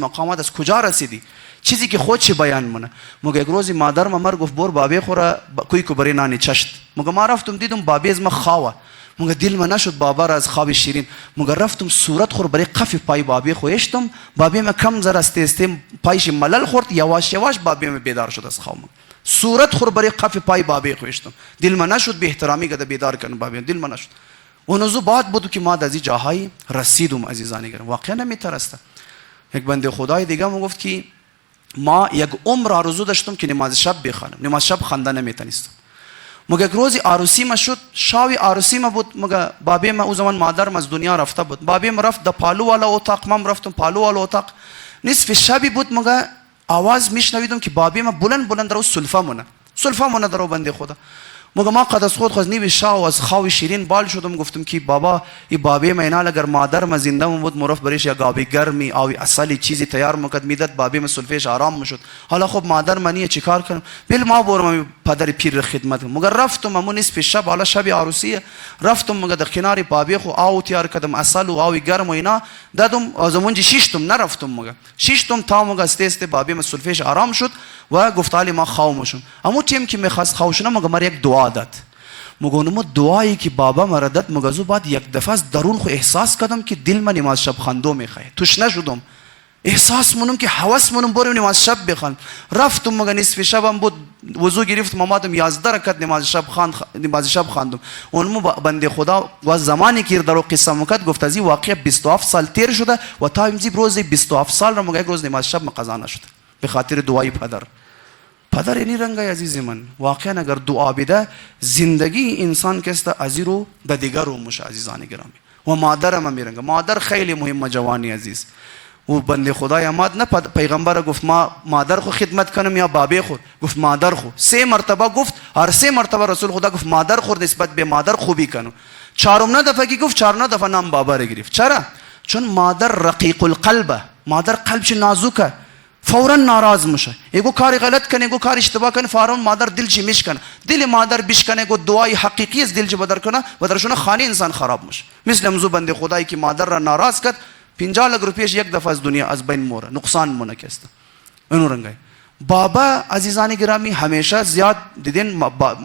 مقامات از کجا رسیدی؟ چیزی که خود چی بیان منه. مگه یک روزی مادر مر گفت بور بابی خورا کوی کو بری نانی چشت. مگه ما رفتم دیدم بابی از ما خواوه. مگه دل من نشد بابا را از خواب شیرین. مگه رفتم صورت خور برای قفی پای بابی خویشتم. بابی ما کم زر است پایش ملل خورد یواش یواش بابی ما بیدار شد از خواب. صورت خور برای قفی پای بابی خویشتم. دل من نشد به احترامی گده بیدار کنم بابی. دل من نشد. اون روز بعد بود که ما از این جاهای رسیدم عزیزان گرامی. واقعا نمیترسته. یک بنده خدای دیگه من گفت که ما یک عمر آرزو داشتم که نماز شب بخوانم. نماز شب خواندن نمیتونستم. مگه یک روزی عروسی ما شد. شاوی عروسی ما بود. مگه بابی ما او زمان مادرم از دنیا رفته بود. بابی ما رفت در پالو والا اتاق. من رفتم پالو والا اتاق. نصف شبی بود. مگه آواز میشنویدم که بابی ما بلند بلند درو سلفه مونه درو بنده خدا. مگه ما قد از خود خزنی شاو از خواوی شیرین بال شدم. گفتم که بابا این بابی ما اینال اگر مادر ما زنده بود مرف بریش یا گابی گرمی آوی اصلی چیزی تیار مکد میداد بابی ما سلفش آرام میشد. حالا خب مادر منیه چیکار کنم؟ بل ما برم پدر پیر خدمت. مگه رفتم امون نصف شب حالا شب عروسی رفتم. مگه در کنار بابی خو آو تیار کردم اصل و آوی گرم و اینا دادم. از اونجا شیشتم نرفتم. مگه شیشتم تا مگه است بابی ما سلفش آرام شد و گفت علی ما خواومشم. اما تیم که میخواست خواوشنم مگه مر یک دعا داد. مگه اونم دعایی که بابا مرا داد مگه زو بعد یک دفعه از درون خو احساس کردم که دل من نماز شب خواندو میخواد. توش نشدم. احساس منم که هوس منم برم نماز شب بخوان. رفتم مگه نصف شبم بود وضو گرفتم اومدم 11 رکعت نماز شب خواندم. اونم بنده خدا و زمانی که درو قصه میکرد گفت از این واقعا 27 سال تیر شده و تا امروز روز 27 سال را مگه یک روز نماز شب قضا نشد به خاطر دعای پدر اینی رنگای عزیز من. واقعا اگر دعا بده زندگی انسان کسته از رو به دیگر رو مش عزیزان گرامی. و مادرم میرنگه. مادر خیلی مهمه جوانی عزیز. و بنده خدای اماد نه پیغمبر گفت ما مادر خو خدمت کنم یا بابی خو؟ گفت مادر خو. 3 مرتبه گفت. هر 3 مرتبه رسول خدا گفت مادر خو نسبت به مادر خوبی کنم. 4 دفعه کی گفت 4 دفعه نام بابا را گرفت. چرا؟ چون مادر رقیق القلب. مادر قلبش نازکه. فوراً ناراض میشه. یگو کاری غلط کنه یگو کار اشتباه کنه فوراً مادر دلش میشکنه. دل مادر بشکنه یگو دعای حقیقی از دلش بدر کنه بدرشونه خانه انسان خراب میشه. مثل امزو بنده خدایی که مادر را ناراض کرد 50 لک روپیش یک دفعه از دنیا از بین موره نقصان منکست. اینو رنگای بابا عزیزان گرامی همیشه زیاد دیدین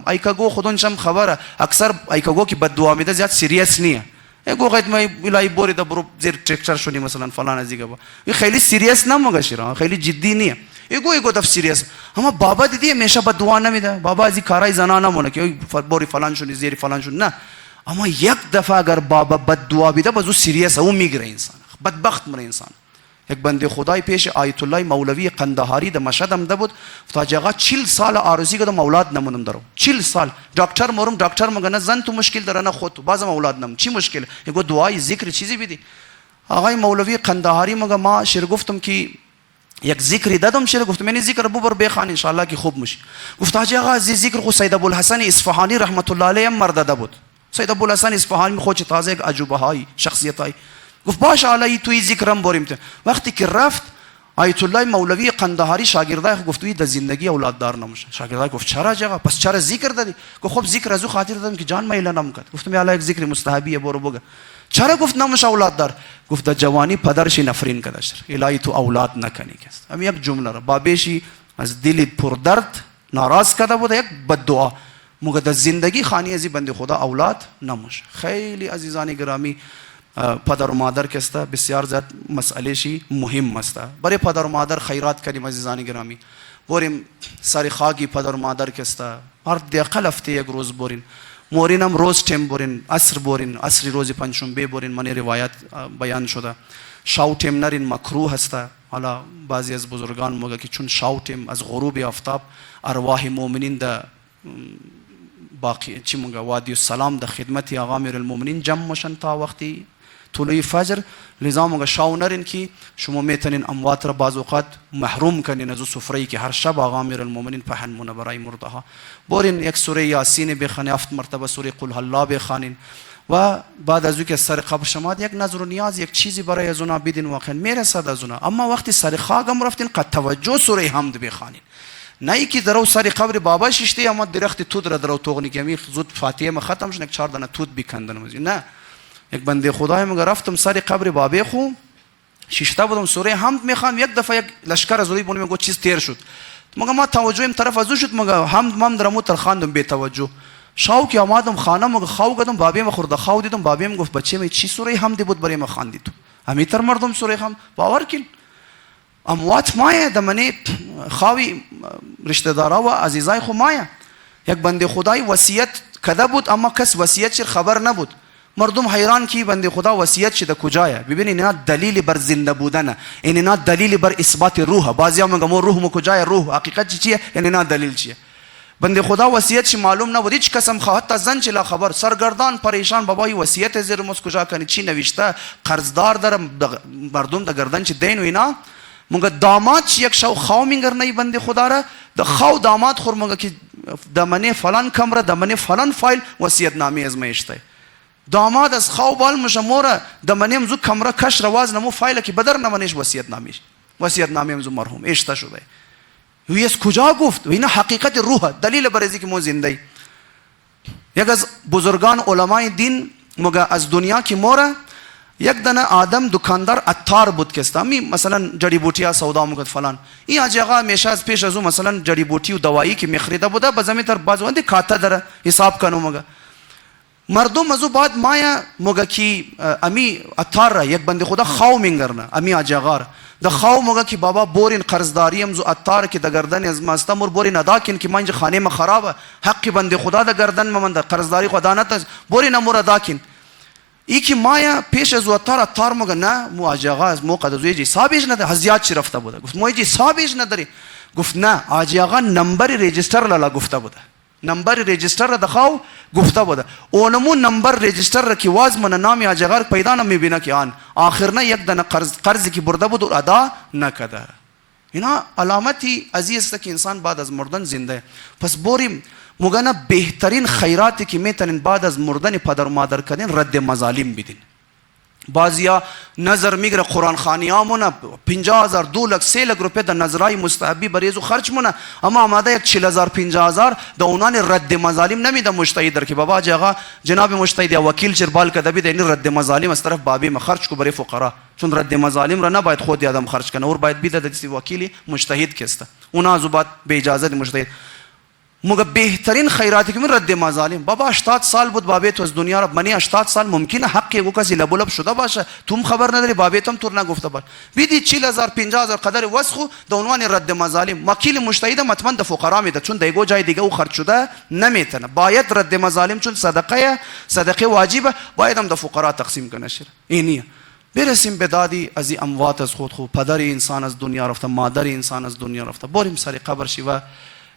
ایکاگو خودونشم خبره اکثر ایکاگو کی بد دعا میده زیاد سیریس نیه. یگو قید ما الهی بوری دا برو زیر ترکچر شونی مثلا فلان از دیگه با این خیلی سیریس نموگه شیرا خیلی جدی نیه. یگو دف سیریس. اما بابا دیدی همیشه بد دعا نمیده. بابا از این کارای زنا نمونه که بوری فلان شونی زیر فلان شون نه. اما یک دفعه اگر بابا بد دعا بیده بازو سیریس او میگیره انسان. بدبخت مره انسان. یک بنده خدای پیش آیت الله مولوی قندهاری در مشهد آمده بود. گفت آقا 40 سال عارضی کردم اولاد نمونم درو. 40 سال دکتر مرم دکتر مگه زن تو مشکل داره نه خود تو بازم اولاد نم چی مشکل؟ یگو دعای ذکر چیزی بیدی. آقای مولوی قندهاری مگه ما شیر گفتم که یک ذکری دادم شیر گفتم من ذکر ببر بخوان ان شاء الله که خوب میشه. گفت آقا از ذکر خو سید ابوالحسن اصفهانی رحمت الله علیه مرد داده بود. سید ابوالحسن اصفهانی خود تازه یک عجوبه های شخصیتای گفت باشه حالا توی ذکرم بریم. وقتی که رفت آیت الله مولوی قندهاری شاگردای گفت توی در زندگی اولاد دار نمیشه. شاگردای گفت چرا جگا پس چرا ذکر دادی؟ گفت خب ذکر ازو خاطر دادم که جان میل نمیکرد. گفتم حالا یک ذکر مستحبیه برو بگه. چرا گفت نمیشه اولاد دار؟ گفت در جوانی پدرش نفرین کرده شد. الهی تو اولاد نکنی کس. هم یک جمله را بابیشی از دل پر درد ناراض کرده بود یک بد دعا. مگه در زندگی خانی ازی بنده خدا اولاد نمیشه. خیلی عزیزان گرامی پدر و مادر کسته بسیار زیاد مسئله شی مهم است. برای پدر و مادر خیرات کنیم عزیزان گرامی. بریم سر خاکی پدر و مادر کسته هر دقیقه هفته یک روز برین. مورینم روز تیم برین عصر برین عصری روز پنجشنبه برین. من روایت بیان شده شاو تیم نرین مکروه است. حالا بعضی از بزرگان میگه که چون شاو تیم از غروب آفتاب ارواح مؤمنین در باقی چی میگه وادی السلام در خدمت آقا امیرالمؤمنین جمع میشن تا وقتی طلوع فجر. لذا مگه شاو نرین که شما میتونین اموات را بعض اوقات محروم کنین از سفره‌ای که هر شب آقا امیرالمؤمنین پهن مونه برای مردها. برین یک سوره یاسین بخونین 7 مرتبه سوره قل الله بخونین و بعد از او که سر قبر شما یک نظر و نیاز یک چیزی برای از اونا بدین واقعا میرسد از اونا. اما وقتی سر خاکم رفتین قد توجه سوره حمد بخونین. نه ای که درو سر قبر بابا ششته اما درخت توت را درو توغنی که می زود فاتحه ما ختم شد 4 دانه توت بکندن. نه یک بنده خدای مگه رفتم سر قبر بابی خو شیشتا بودم سوره حمد میخوان، یک دفعه یک لشکر از روی بونی میگه چیز تیر شد، مگه ما توجهم طرف ازو شد، مگه حمد مام درمو تر خواندم بی توجه. شاو که آمدم خانه مگه خاو گدم بابی ما خورده خاو دیدم، بابی هم گفت بچه می چی سوره حمد بود برای ما خواندی تو؟ همیتر مردم سوره حمد باور کن. اموات مایه دمنی خواوی رشته دارا و عزیزای خو مایه. یک بنده خدای وصیت کده بود اما کس وصیت خبر نبود. مردم حیران کی بنده خدا وصیت شده کجایه؟ ببینید اینا دلیل بر زنده بودنه، اینا دلیل بر اثبات روح. بعضیا میگن روح مو کجایه؟ روح حقیقت چیه؟ یعنی نه دلیل چیه؟ بنده خدا وصیت چی معلوم نبود، هیچ کس هم حتی زن چلا خبر، سرگردان پریشان بابای وصیت زیر مس کجا کنی، چی نوشته، قرضدار دارم مردم د گردن چی دین و اینا. مگه داماد یک شو خاو میگر نه بنده خدا را د خاو داماد خور مگه کی دمنه فلان کمره دمنه فلان فایل وصیت نامه از میشته. داماد از خاو بال مشموره دمنه مزو کمره کش رواز نمو فایل کی بدر نمنش وصیت نامه مزو مرحوم اشتا شده. وی از کجا گفت؟ و اینا حقیقت روح دلیل بر ازی که ما زنده. یک از بزرگان علمای دین مگه از دنیا کی موره یک دنه آدم دکاندار عطار بود که است، مثلا جڑی بوٹیا سودا میکرد فلان. این حاجی آقا همیشه از پیش از او مثلا جڑی بوٹی و دوایی که میخریده بوده بزمی تر بازو اندی کاتا داره حساب کنو. مگه مردم ازو بعد مایا مگه کی امی عطار را یک بنده خدا خاو میگرنه امی حاجی آقا د خاو مگه کی بابا بورین قرضداری ام زو عطار کی د گردن از ماستا مور بورین ادا کین کی منج خانه ما خرابه حق بنده خدا د گردن من د قرضداری خدا نه بورین امور ادا کین. ای کی مایا پیش از عطار مگه نه مو حاجی آقا از موقع د زوی حسابش نه حزیات چی رفته بوده. گفت مو حسابش نداری. گفت نه حاجی آقا نمبر رجیستر لالا گفته بوده، نمبر رجیستر را دخاو گفته بوده. اونمو نمبر رجیستر را کی واز من نامی حاجی آقا پیدا نمیبینه که آن آخر نه یک دنه قرضی کی برده بود و ادا نکده. اینا علامتی عزیز است که انسان بعد از مردن زنده. پس بوریم مگه بهترین خیراتی که میتونین بعد از مردن پدر و مادر کردین رد مظالم بدین. بعضیا نظر میگیره قرآن خانیامونه 50,000 2 لک 3 لک روپیه در نظرای مستحبی بریزو خرج مونه، اما آماده یک 40,000 50,000 در اونان رد مظالم نمیده مجتهد در که بابا جاگا جناب مجتهد یا وکیل چربال کده بیده این رد مظالم از طرف بابی ما خرج کو برای فقرا، چون رد مظالم را نباید خود آدم خرج کنه اور باید بیده دستی وکیلی مجتهد کسته اونا زوبات به اجازه مجتهد. مگه بهترین خیراتی که من رد مظالم. بابا 80 سال بود بابی تو از دنیا را منی 80 سال ممکنه حقی او کسی لبولب شده باشه توم خبر نداری بابی تم تور نگفته باشه بیدی 40,000 50,000 قدر وسخو در عنوان رد مظالم. وکیل مجتهد مطمئن د فقرا میده چون دیگه جای دیگه او خرج شده نمیتونه، باید رد مظالم چون صدقه واجبه باید هم د فقرا تقسیم کنه. اینیه برسیم به دادی از این اموات از خود پدر انسان از دنیا رفته مادر انسان از دنیا رفته بریم سر قبر شی و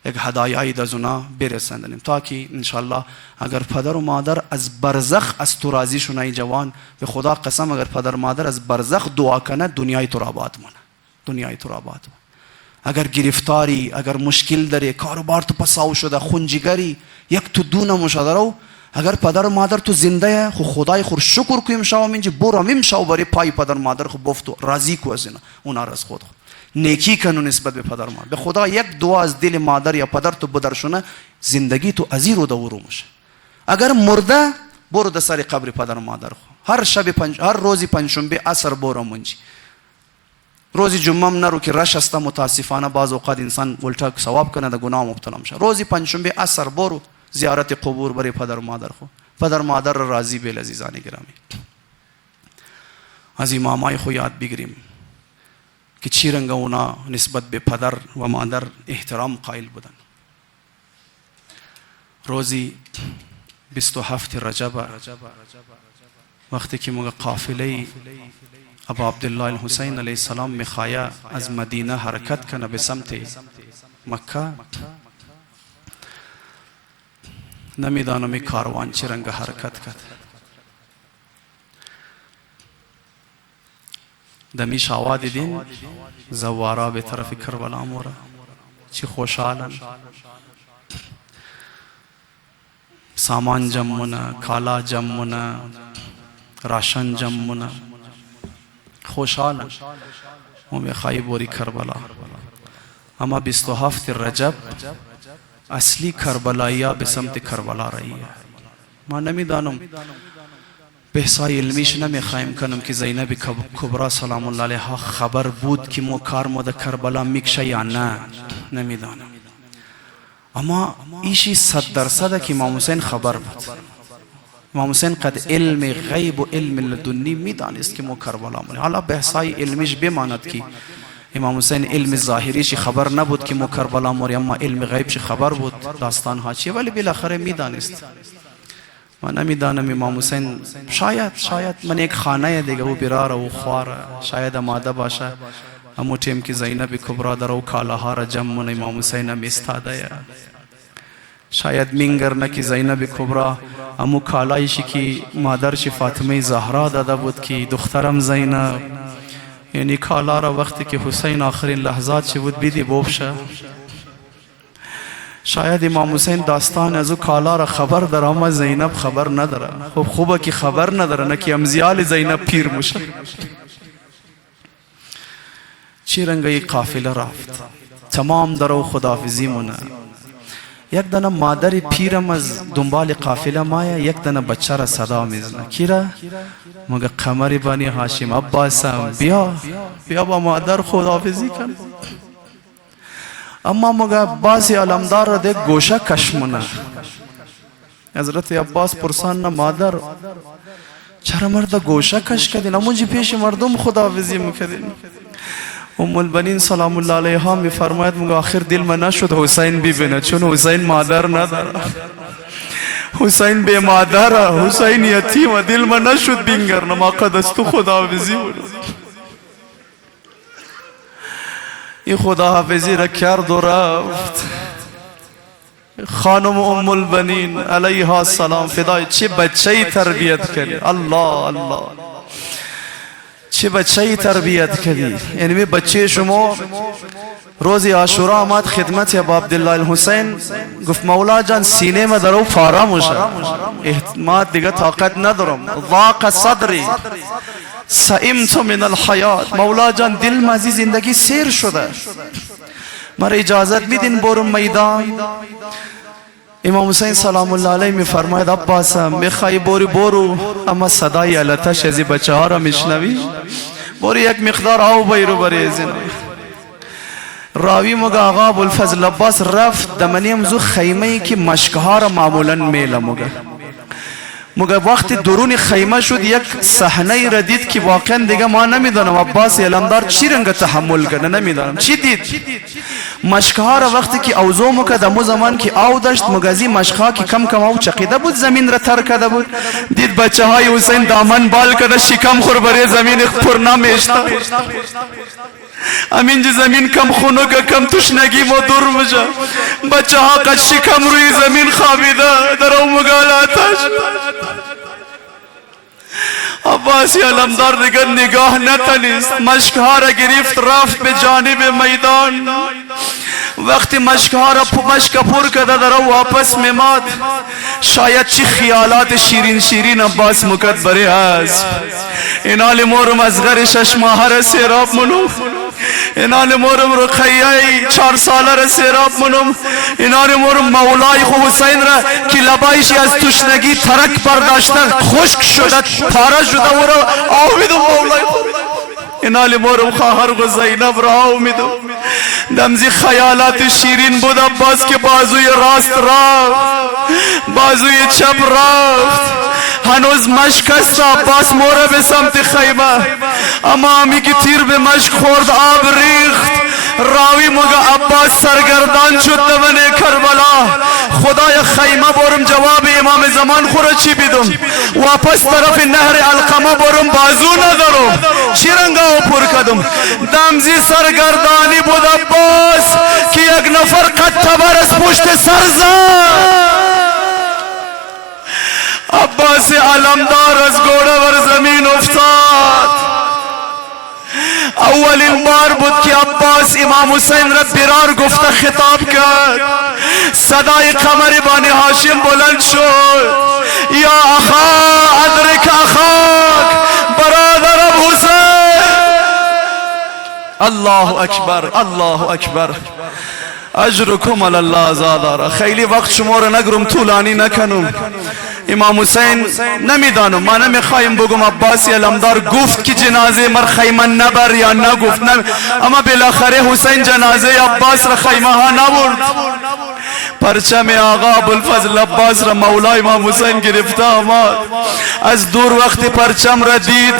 یک هدایایی در اونا برساندیم تا که انشالله اگر پدر و مادر از برزخ از تو راضی شونه جوان به خدا قسم اگر پدر مادر از برزخ دعا کنه دنیای تو را آباد مونه، دنیای تو را آباد مونه. اگر گرفتاری اگر مشکل داری کاروبار تو پساو شده خونجیگری یک تو دونه مشادرو اگر پدر و مادر تو زنده خو خدای خور شکر کویم شاو منجی برو میم شاو بری پای پدر مادر خو بفتو راضی کو از اینا اونا را از خود نیکی کنو نسبت به پدر مادر. به خدا یک دعا از دل مادر یا پدر تو بدرشونه زندگی تو ازیر و دورو میشه. اگر مرده برو در سر قبر پدر مادر خو هر روزی پنجشنبه عصر برو منجی. روزی جمعه نرو که رش است متاسفانه بعض اوقات انسان الٹا ثواب کنه در گناه مبتلا میشه. روزی پنجشنبه عصر برو زیارت قبور برای پدر مادر خو پدر مادر راضی بیل عزیزان گرامی. از امامای خو یاد بگیریم که چی رنگ اونا نسبت به پدر و مادر احترام قائل بودن. روزی 27 رجب وقتی که مگه قافله ابا عبدالله الحسین علیه السلام میخواه از مدینه حرکت کنه به سمت مکه نمیدانم این کاروان چی رنگ حرکت کرد. دمی شاوا دیدین زوارا به طرف کربلا مورا چی خوشحالن سامان جمعنا کالا جمعنا راشن جمعنا خوشحالن و میخوایی بوری کربلا. اما 27 رجب اصلی کربلایی به سمت کربلا رہی ہے. ما نمیدانم بحثای علمیش نمیخوایم کنم که زینب کبرا سلام الله علیها خبر بود که مو کار در کربلا میکشه یا نه، نمیدانم. اما ایشی 100% که امام حسین خبر بود. امام حسین قد علم غیب و علم لدنی میدانست که مو کربلا مونه. حالا بحثای علمیش بماند که امام حسین علم ظاهریش خبر نبود که مو کربلا موری، اما علم غیبش خبر بود داستان ها چیه، ولی بالاخره میدانست. من نمیدانم امام حسین شاید من یک خانه دیگه او براره و خواره شاید آماده باشه، امو تیم که زینب کبرا در او کالاها را جمع من امام حسین هم استاده، شاید مینگر نه که زینب کبرا امو کالایشی که مادرش فاطمه زهرا داده بود که دخترم زینب، یعنی کالا را وقتی که حسین آخرین لحظات چی بود بیدی بوبشه. شاید امام حسین داستان از او کالا را خبر داره اما زینب خبر نداره. خب خوبه که خبر نداره، نه که امزیال زینب پیر میشه. چی رنگه یک قافله رفت تمام در او خداحافظی مونه. یک دنه مادر پیرم از دنبال قافله مایه، یک دنه بچه را صدا میزنه. کی را؟ مگه قمر بنی هاشم عباسم بیا با مادر خداحافظی کن. اما مگه بعضی علمدار را دیگه گوشه کشمونه. حضرت عباس پرسان نه مادر چرا مرد گوشه کش کردین، امونجی پیش مردم خداحافظی میکردین. ام البنین سلام الله علیها میفرماید مگه آخر دل من نشد حسین ببینه، چون حسین مادر نداره، حسین بے مادره، حسین یتیمه، دل من نشد بینگر نما قدستو خداحافظی بود. این خداحافظی را کرد و رفت. خانم ام البنین علیها السلام فدای چه بچه‌ای تربیت کردی، الله چه بچه‌ای تربیت کردی. یعنی بچه شما روز عاشورا آمد خدمت ابا عبدالله الحسین، گفت مولا جان سینه ما درو فارا موشه، احتمال دیگه طاقت ندارم، ضاق صدری سئمت من الحیات، مولا جان دل مازی زندگی سیر شده، مرا اجازت میدین برم میدان. امام حسین سلام الله علیه میفرماید عباسم میخوای برو اما صدای علتش از بچه ها را میشنوی، برو یک مقدار آو بیرو برای زن. راوی مگه آقا ابوالفضل عباس رفت دمنیم زو خیمه ای که مشک ها را معمولا میله مگه وقتی درون خیمه شد یک صحنه را دید که واقعا دیگه ما نمیدانم عباس علمدار چی رنگ تحمل کنه، نمیدانم چی دید. مشکها را وقتی که اوضو مکد دمو زمان که آو داشت مگزی مشکها که کم آو چقیده بود زمین را تر کده بود، دید بچه های حسین دامن بال کده شکم خور برای زمین پر نمیشتا. امین جی زمین کم خونو که کم تشنگی ما دور مجا، بچه ها قد شکم روی زمین خوابیده در او مگالاتش. عباسی علمدار دیگر نگاه نتنیست، مشکها را گرفت رفت به جانب میدان. وقتی مشکها را مشک پر کده در او واپس میماد، شاید چی خیالات شیرین عباس مکد بری هست. اینال مورم از غر 6 ماهه را سیراب منو، اینال مورم رقیه 4 ساله را سیراب منم، اینال مورم مولای خو حسین را که لبایشی از تشنگی ترک برداشته خشک شده پاره شده و را آمیدم مولای خو. اینال مورم خواهر و زینب را آمیدم. دمزی خیالات شیرین بود عباس که بازوی راست رفت، بازوی چپ رفت، هنوز مشک است. عباس موره به سمت خیمه، اما امی که تیر به مشک خورد آب ریخت. راوی مگه عباس سرگردان شد دمن کربلا. خدای خیمه برم جواب امام زمان خوره چی بیدم، واپس طرف نهر علقمه برم بازو ندارم، چی رنگا پر کدم. دمزی سرگردانی بود عباس که یک نفر قد تبر از پشت سر زد. عباس علمدار از گوڑه بر زمین افتاد. اولین بار بود که عباس امام حسین را برار گفته خطاب کرد. صدای قمر بانی هاشم بلند شد، یا اخا ادرک اخاک، برادرم حسین. الله اکبر الله اکبر. اجرکم علی الله زادارا. خیلی وقت شما را نگرم طولانی نکنم. امام حسین نمیدانم، ما نمیخوایم بگم عباسی علمدار گفت که جنازه مر خیمه نبر یا نگفت، اما بالاخره حسین جنازه عباس را خیمه ها نبرد. پرچم آقا ابوالفضل عباس را مولای امام حسین گرفته آمد. از دور وقتی پرچم را دید،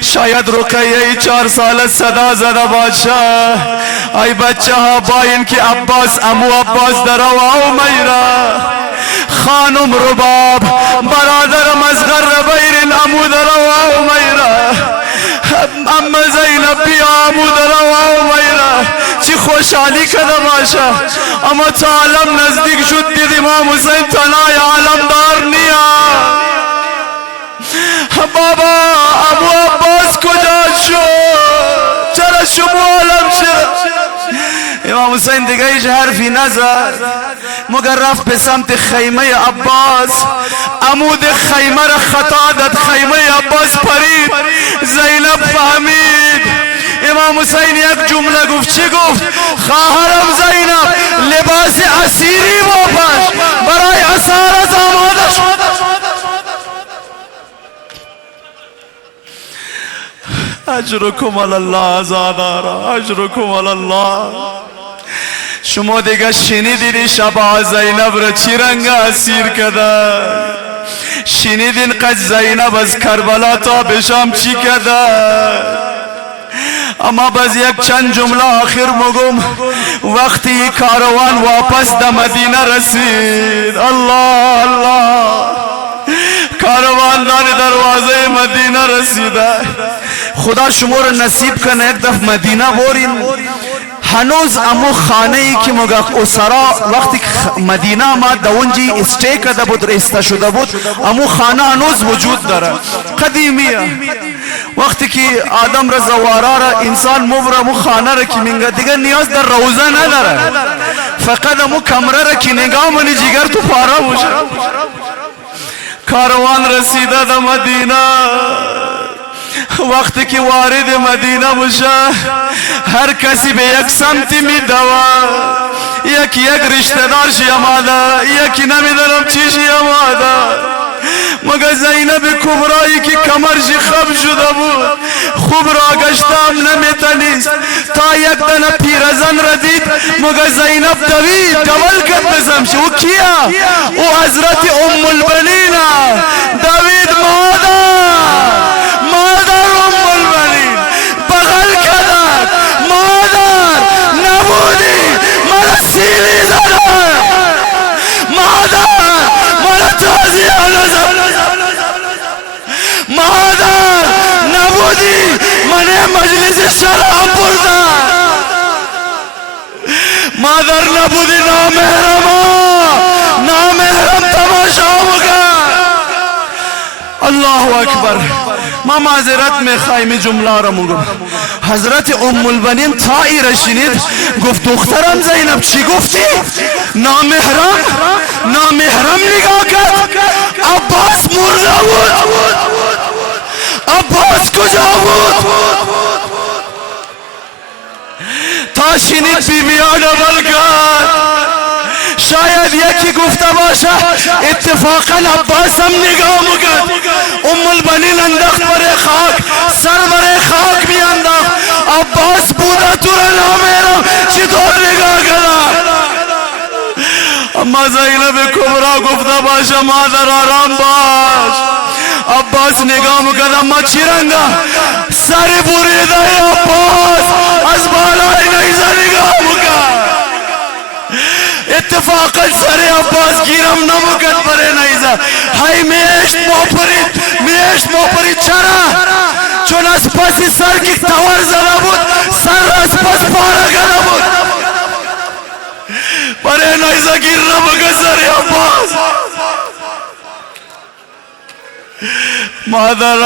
شاید رقیه 4 ساله صدا زده بادشاه ای بچه ها با این که عباس امو عباس در و میرا خانم رباب برادرم از غربین امو در و میرا اما زینب بیا امو در و میرا چی خوشحالی کده باشه. اما تا عالم نزدیک شد دید امام حسین تنای عالم دار نیا. بابا امو عباس کجا شد؟ چرا شما عالم شد؟ امام حسین دیگه هیچ حرفی نزد مگر رفت به سمت خیمه عباس. عمود خیمه را خطا داد، خیمه عباس پرید. زینب فهمید. امام حسین یک جمله گفت. چی گفت؟ خواهرم زینب لباس اسیری واپس برای اسارت آماده شد. اجرکم علی الله ازادارا، اجرکم علی الله. شما دیگه شنیدین شب زینب را چی رنگ اسیر کده؟ شنیدین قد زینب از کربلا تا به شام چی کده؟ اما باز یک چند جمله آخر مگم. وقتی کاروان واپس در مدینه رسید، الله الله، کاروان در دروازه مدینه رسیده. خدا شما را نصیب کنه یک دفعه مدینه بورین. هنوز امو خانه ای که مگه اسرا وقتی مدینه آمد دونجی استی کده بود، رسته شده بود، امو خانه هنوز وجود داره، قدیمیه. وقتی که آدم را زوارا را انسان مبره امو خانه را که منگه دیگه نیاز در روزه نداره، فقط امو کمره را که نگاه منی جگر تو پاره بوشه. کاروان رسیده در مدینه. وقتی که وارد مدینه بشه هر کسی به یک سمتی می دوه. یکی یک رشته دارشی آماده، یکی نمیدونم چیشی آماده. مگر زینب کبرایی که کمرشی خم شده بود خوب را گشتم نمیتنیست تا یک دنه پیرزن را دید. مگر زینب دوید دول کد بزمشه. او کیا؟ او حضرت ام البنین دوید مادر ام البنین بغل کدد. مادر نبودی من سیلی زدم، مادر من تازیه نزد، مادر نبودی من مجلس شراب بردم، مادر نبودی نامحرم تماشا بکن. الله اکبر. ما معذرت میخوایم جمله را مگم. حضرت ام البنین تایی را شنید، گفت دخترم زینب چی گفتی؟ نامحرم نگاه کرد. عباس مرده بود. عباس کجا بود؟ تا شنید بیبیان اول کرد. شاید یکی گفته باشه اتفاقا عباس هم نگاه میکرد. ام البنین انداخت برای خاک، سر برای خاک می انداخت. عباس بوده تو را نامیرم چطور نگاه کرد؟ اما زینب کبرا گفته باشه مادر آرام باش. عباس نگاه میکرد. اما چی رنگه؟ سر بریده عباس از بالای نیزه نگاه میکرد. اتفاقا سر عباس گیرم نمکد برای نیزه. های میشت مپرید. چرا؟ چون از پسی سر که تور زده بود، سر از پس پاره کرده بود. برای نیزه گیر نمکد سر عباس. مادر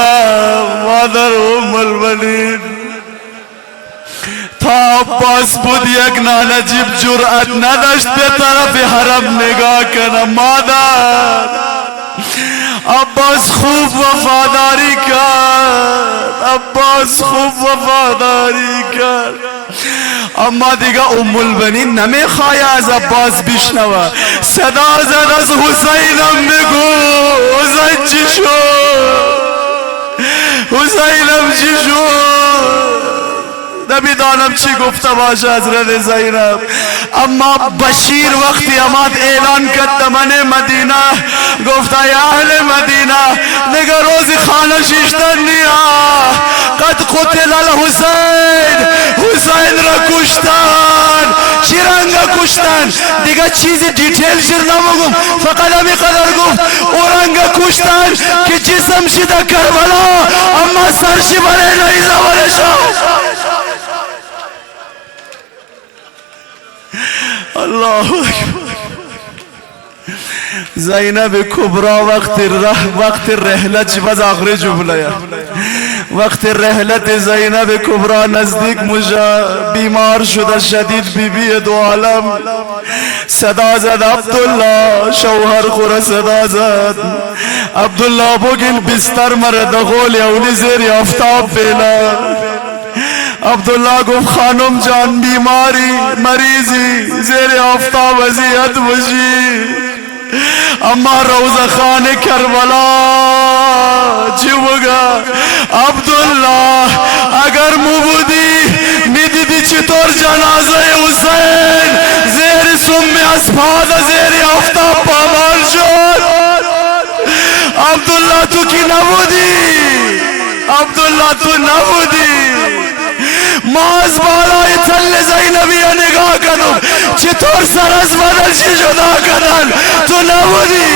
ام البنین تا عباس بود یک نانجیب جرأت نداشت به طرف حرم نگاه کنه. مادر عباس خوب وفاداری کرد. اما دیگه ام البنین نمیخوای از عباس بشنوه. صدا زد از حسینم بگو حسین چی شد، حسینم چی شد. نمیدانم چی گفته باشه حضرت زینب. اما بشیر وقتی آمد اعلان کرد من مدینه، گفته یا اهل مدینه نگه روزی خانه شیشتن نیا قد قتل الحسین، حسین را کشتن. چی رنگا کشتن؟ دیگه چیزی دیتیل شد نمگم، فقط همی قدر گفت او رنگا کشتن که جسم شده کربلا اما سرشی برای نیزه برشا. الله اکبر. زینب کبرا وقت رحلت باز آخر جمله وقت رحلت زینب کبرا نزدیک مجا بیمار شده شدید بیبی دو عالم صدا زد عبدالله شوهر خوره صدا زد عبدالله بگین بستر مرد غول اولی زیر آفتاب بیلا. عبدالله گفت خانم جان بیماری مریضی زیر آفتاب اذیت بشی. اما روزه خان کربلا چی بگا عبدالله اگر مو بودی میدیدی چطور جنازه حسین زیر سم اسپاد زیر آفتاب پامال شد. عبدالله تو کی نبودی؟ عبدالله تو نبودی؟ ما از بالای تل زینبیه نگاه کردم چطور سر از بدنش جدا کردن، تو نبودی؟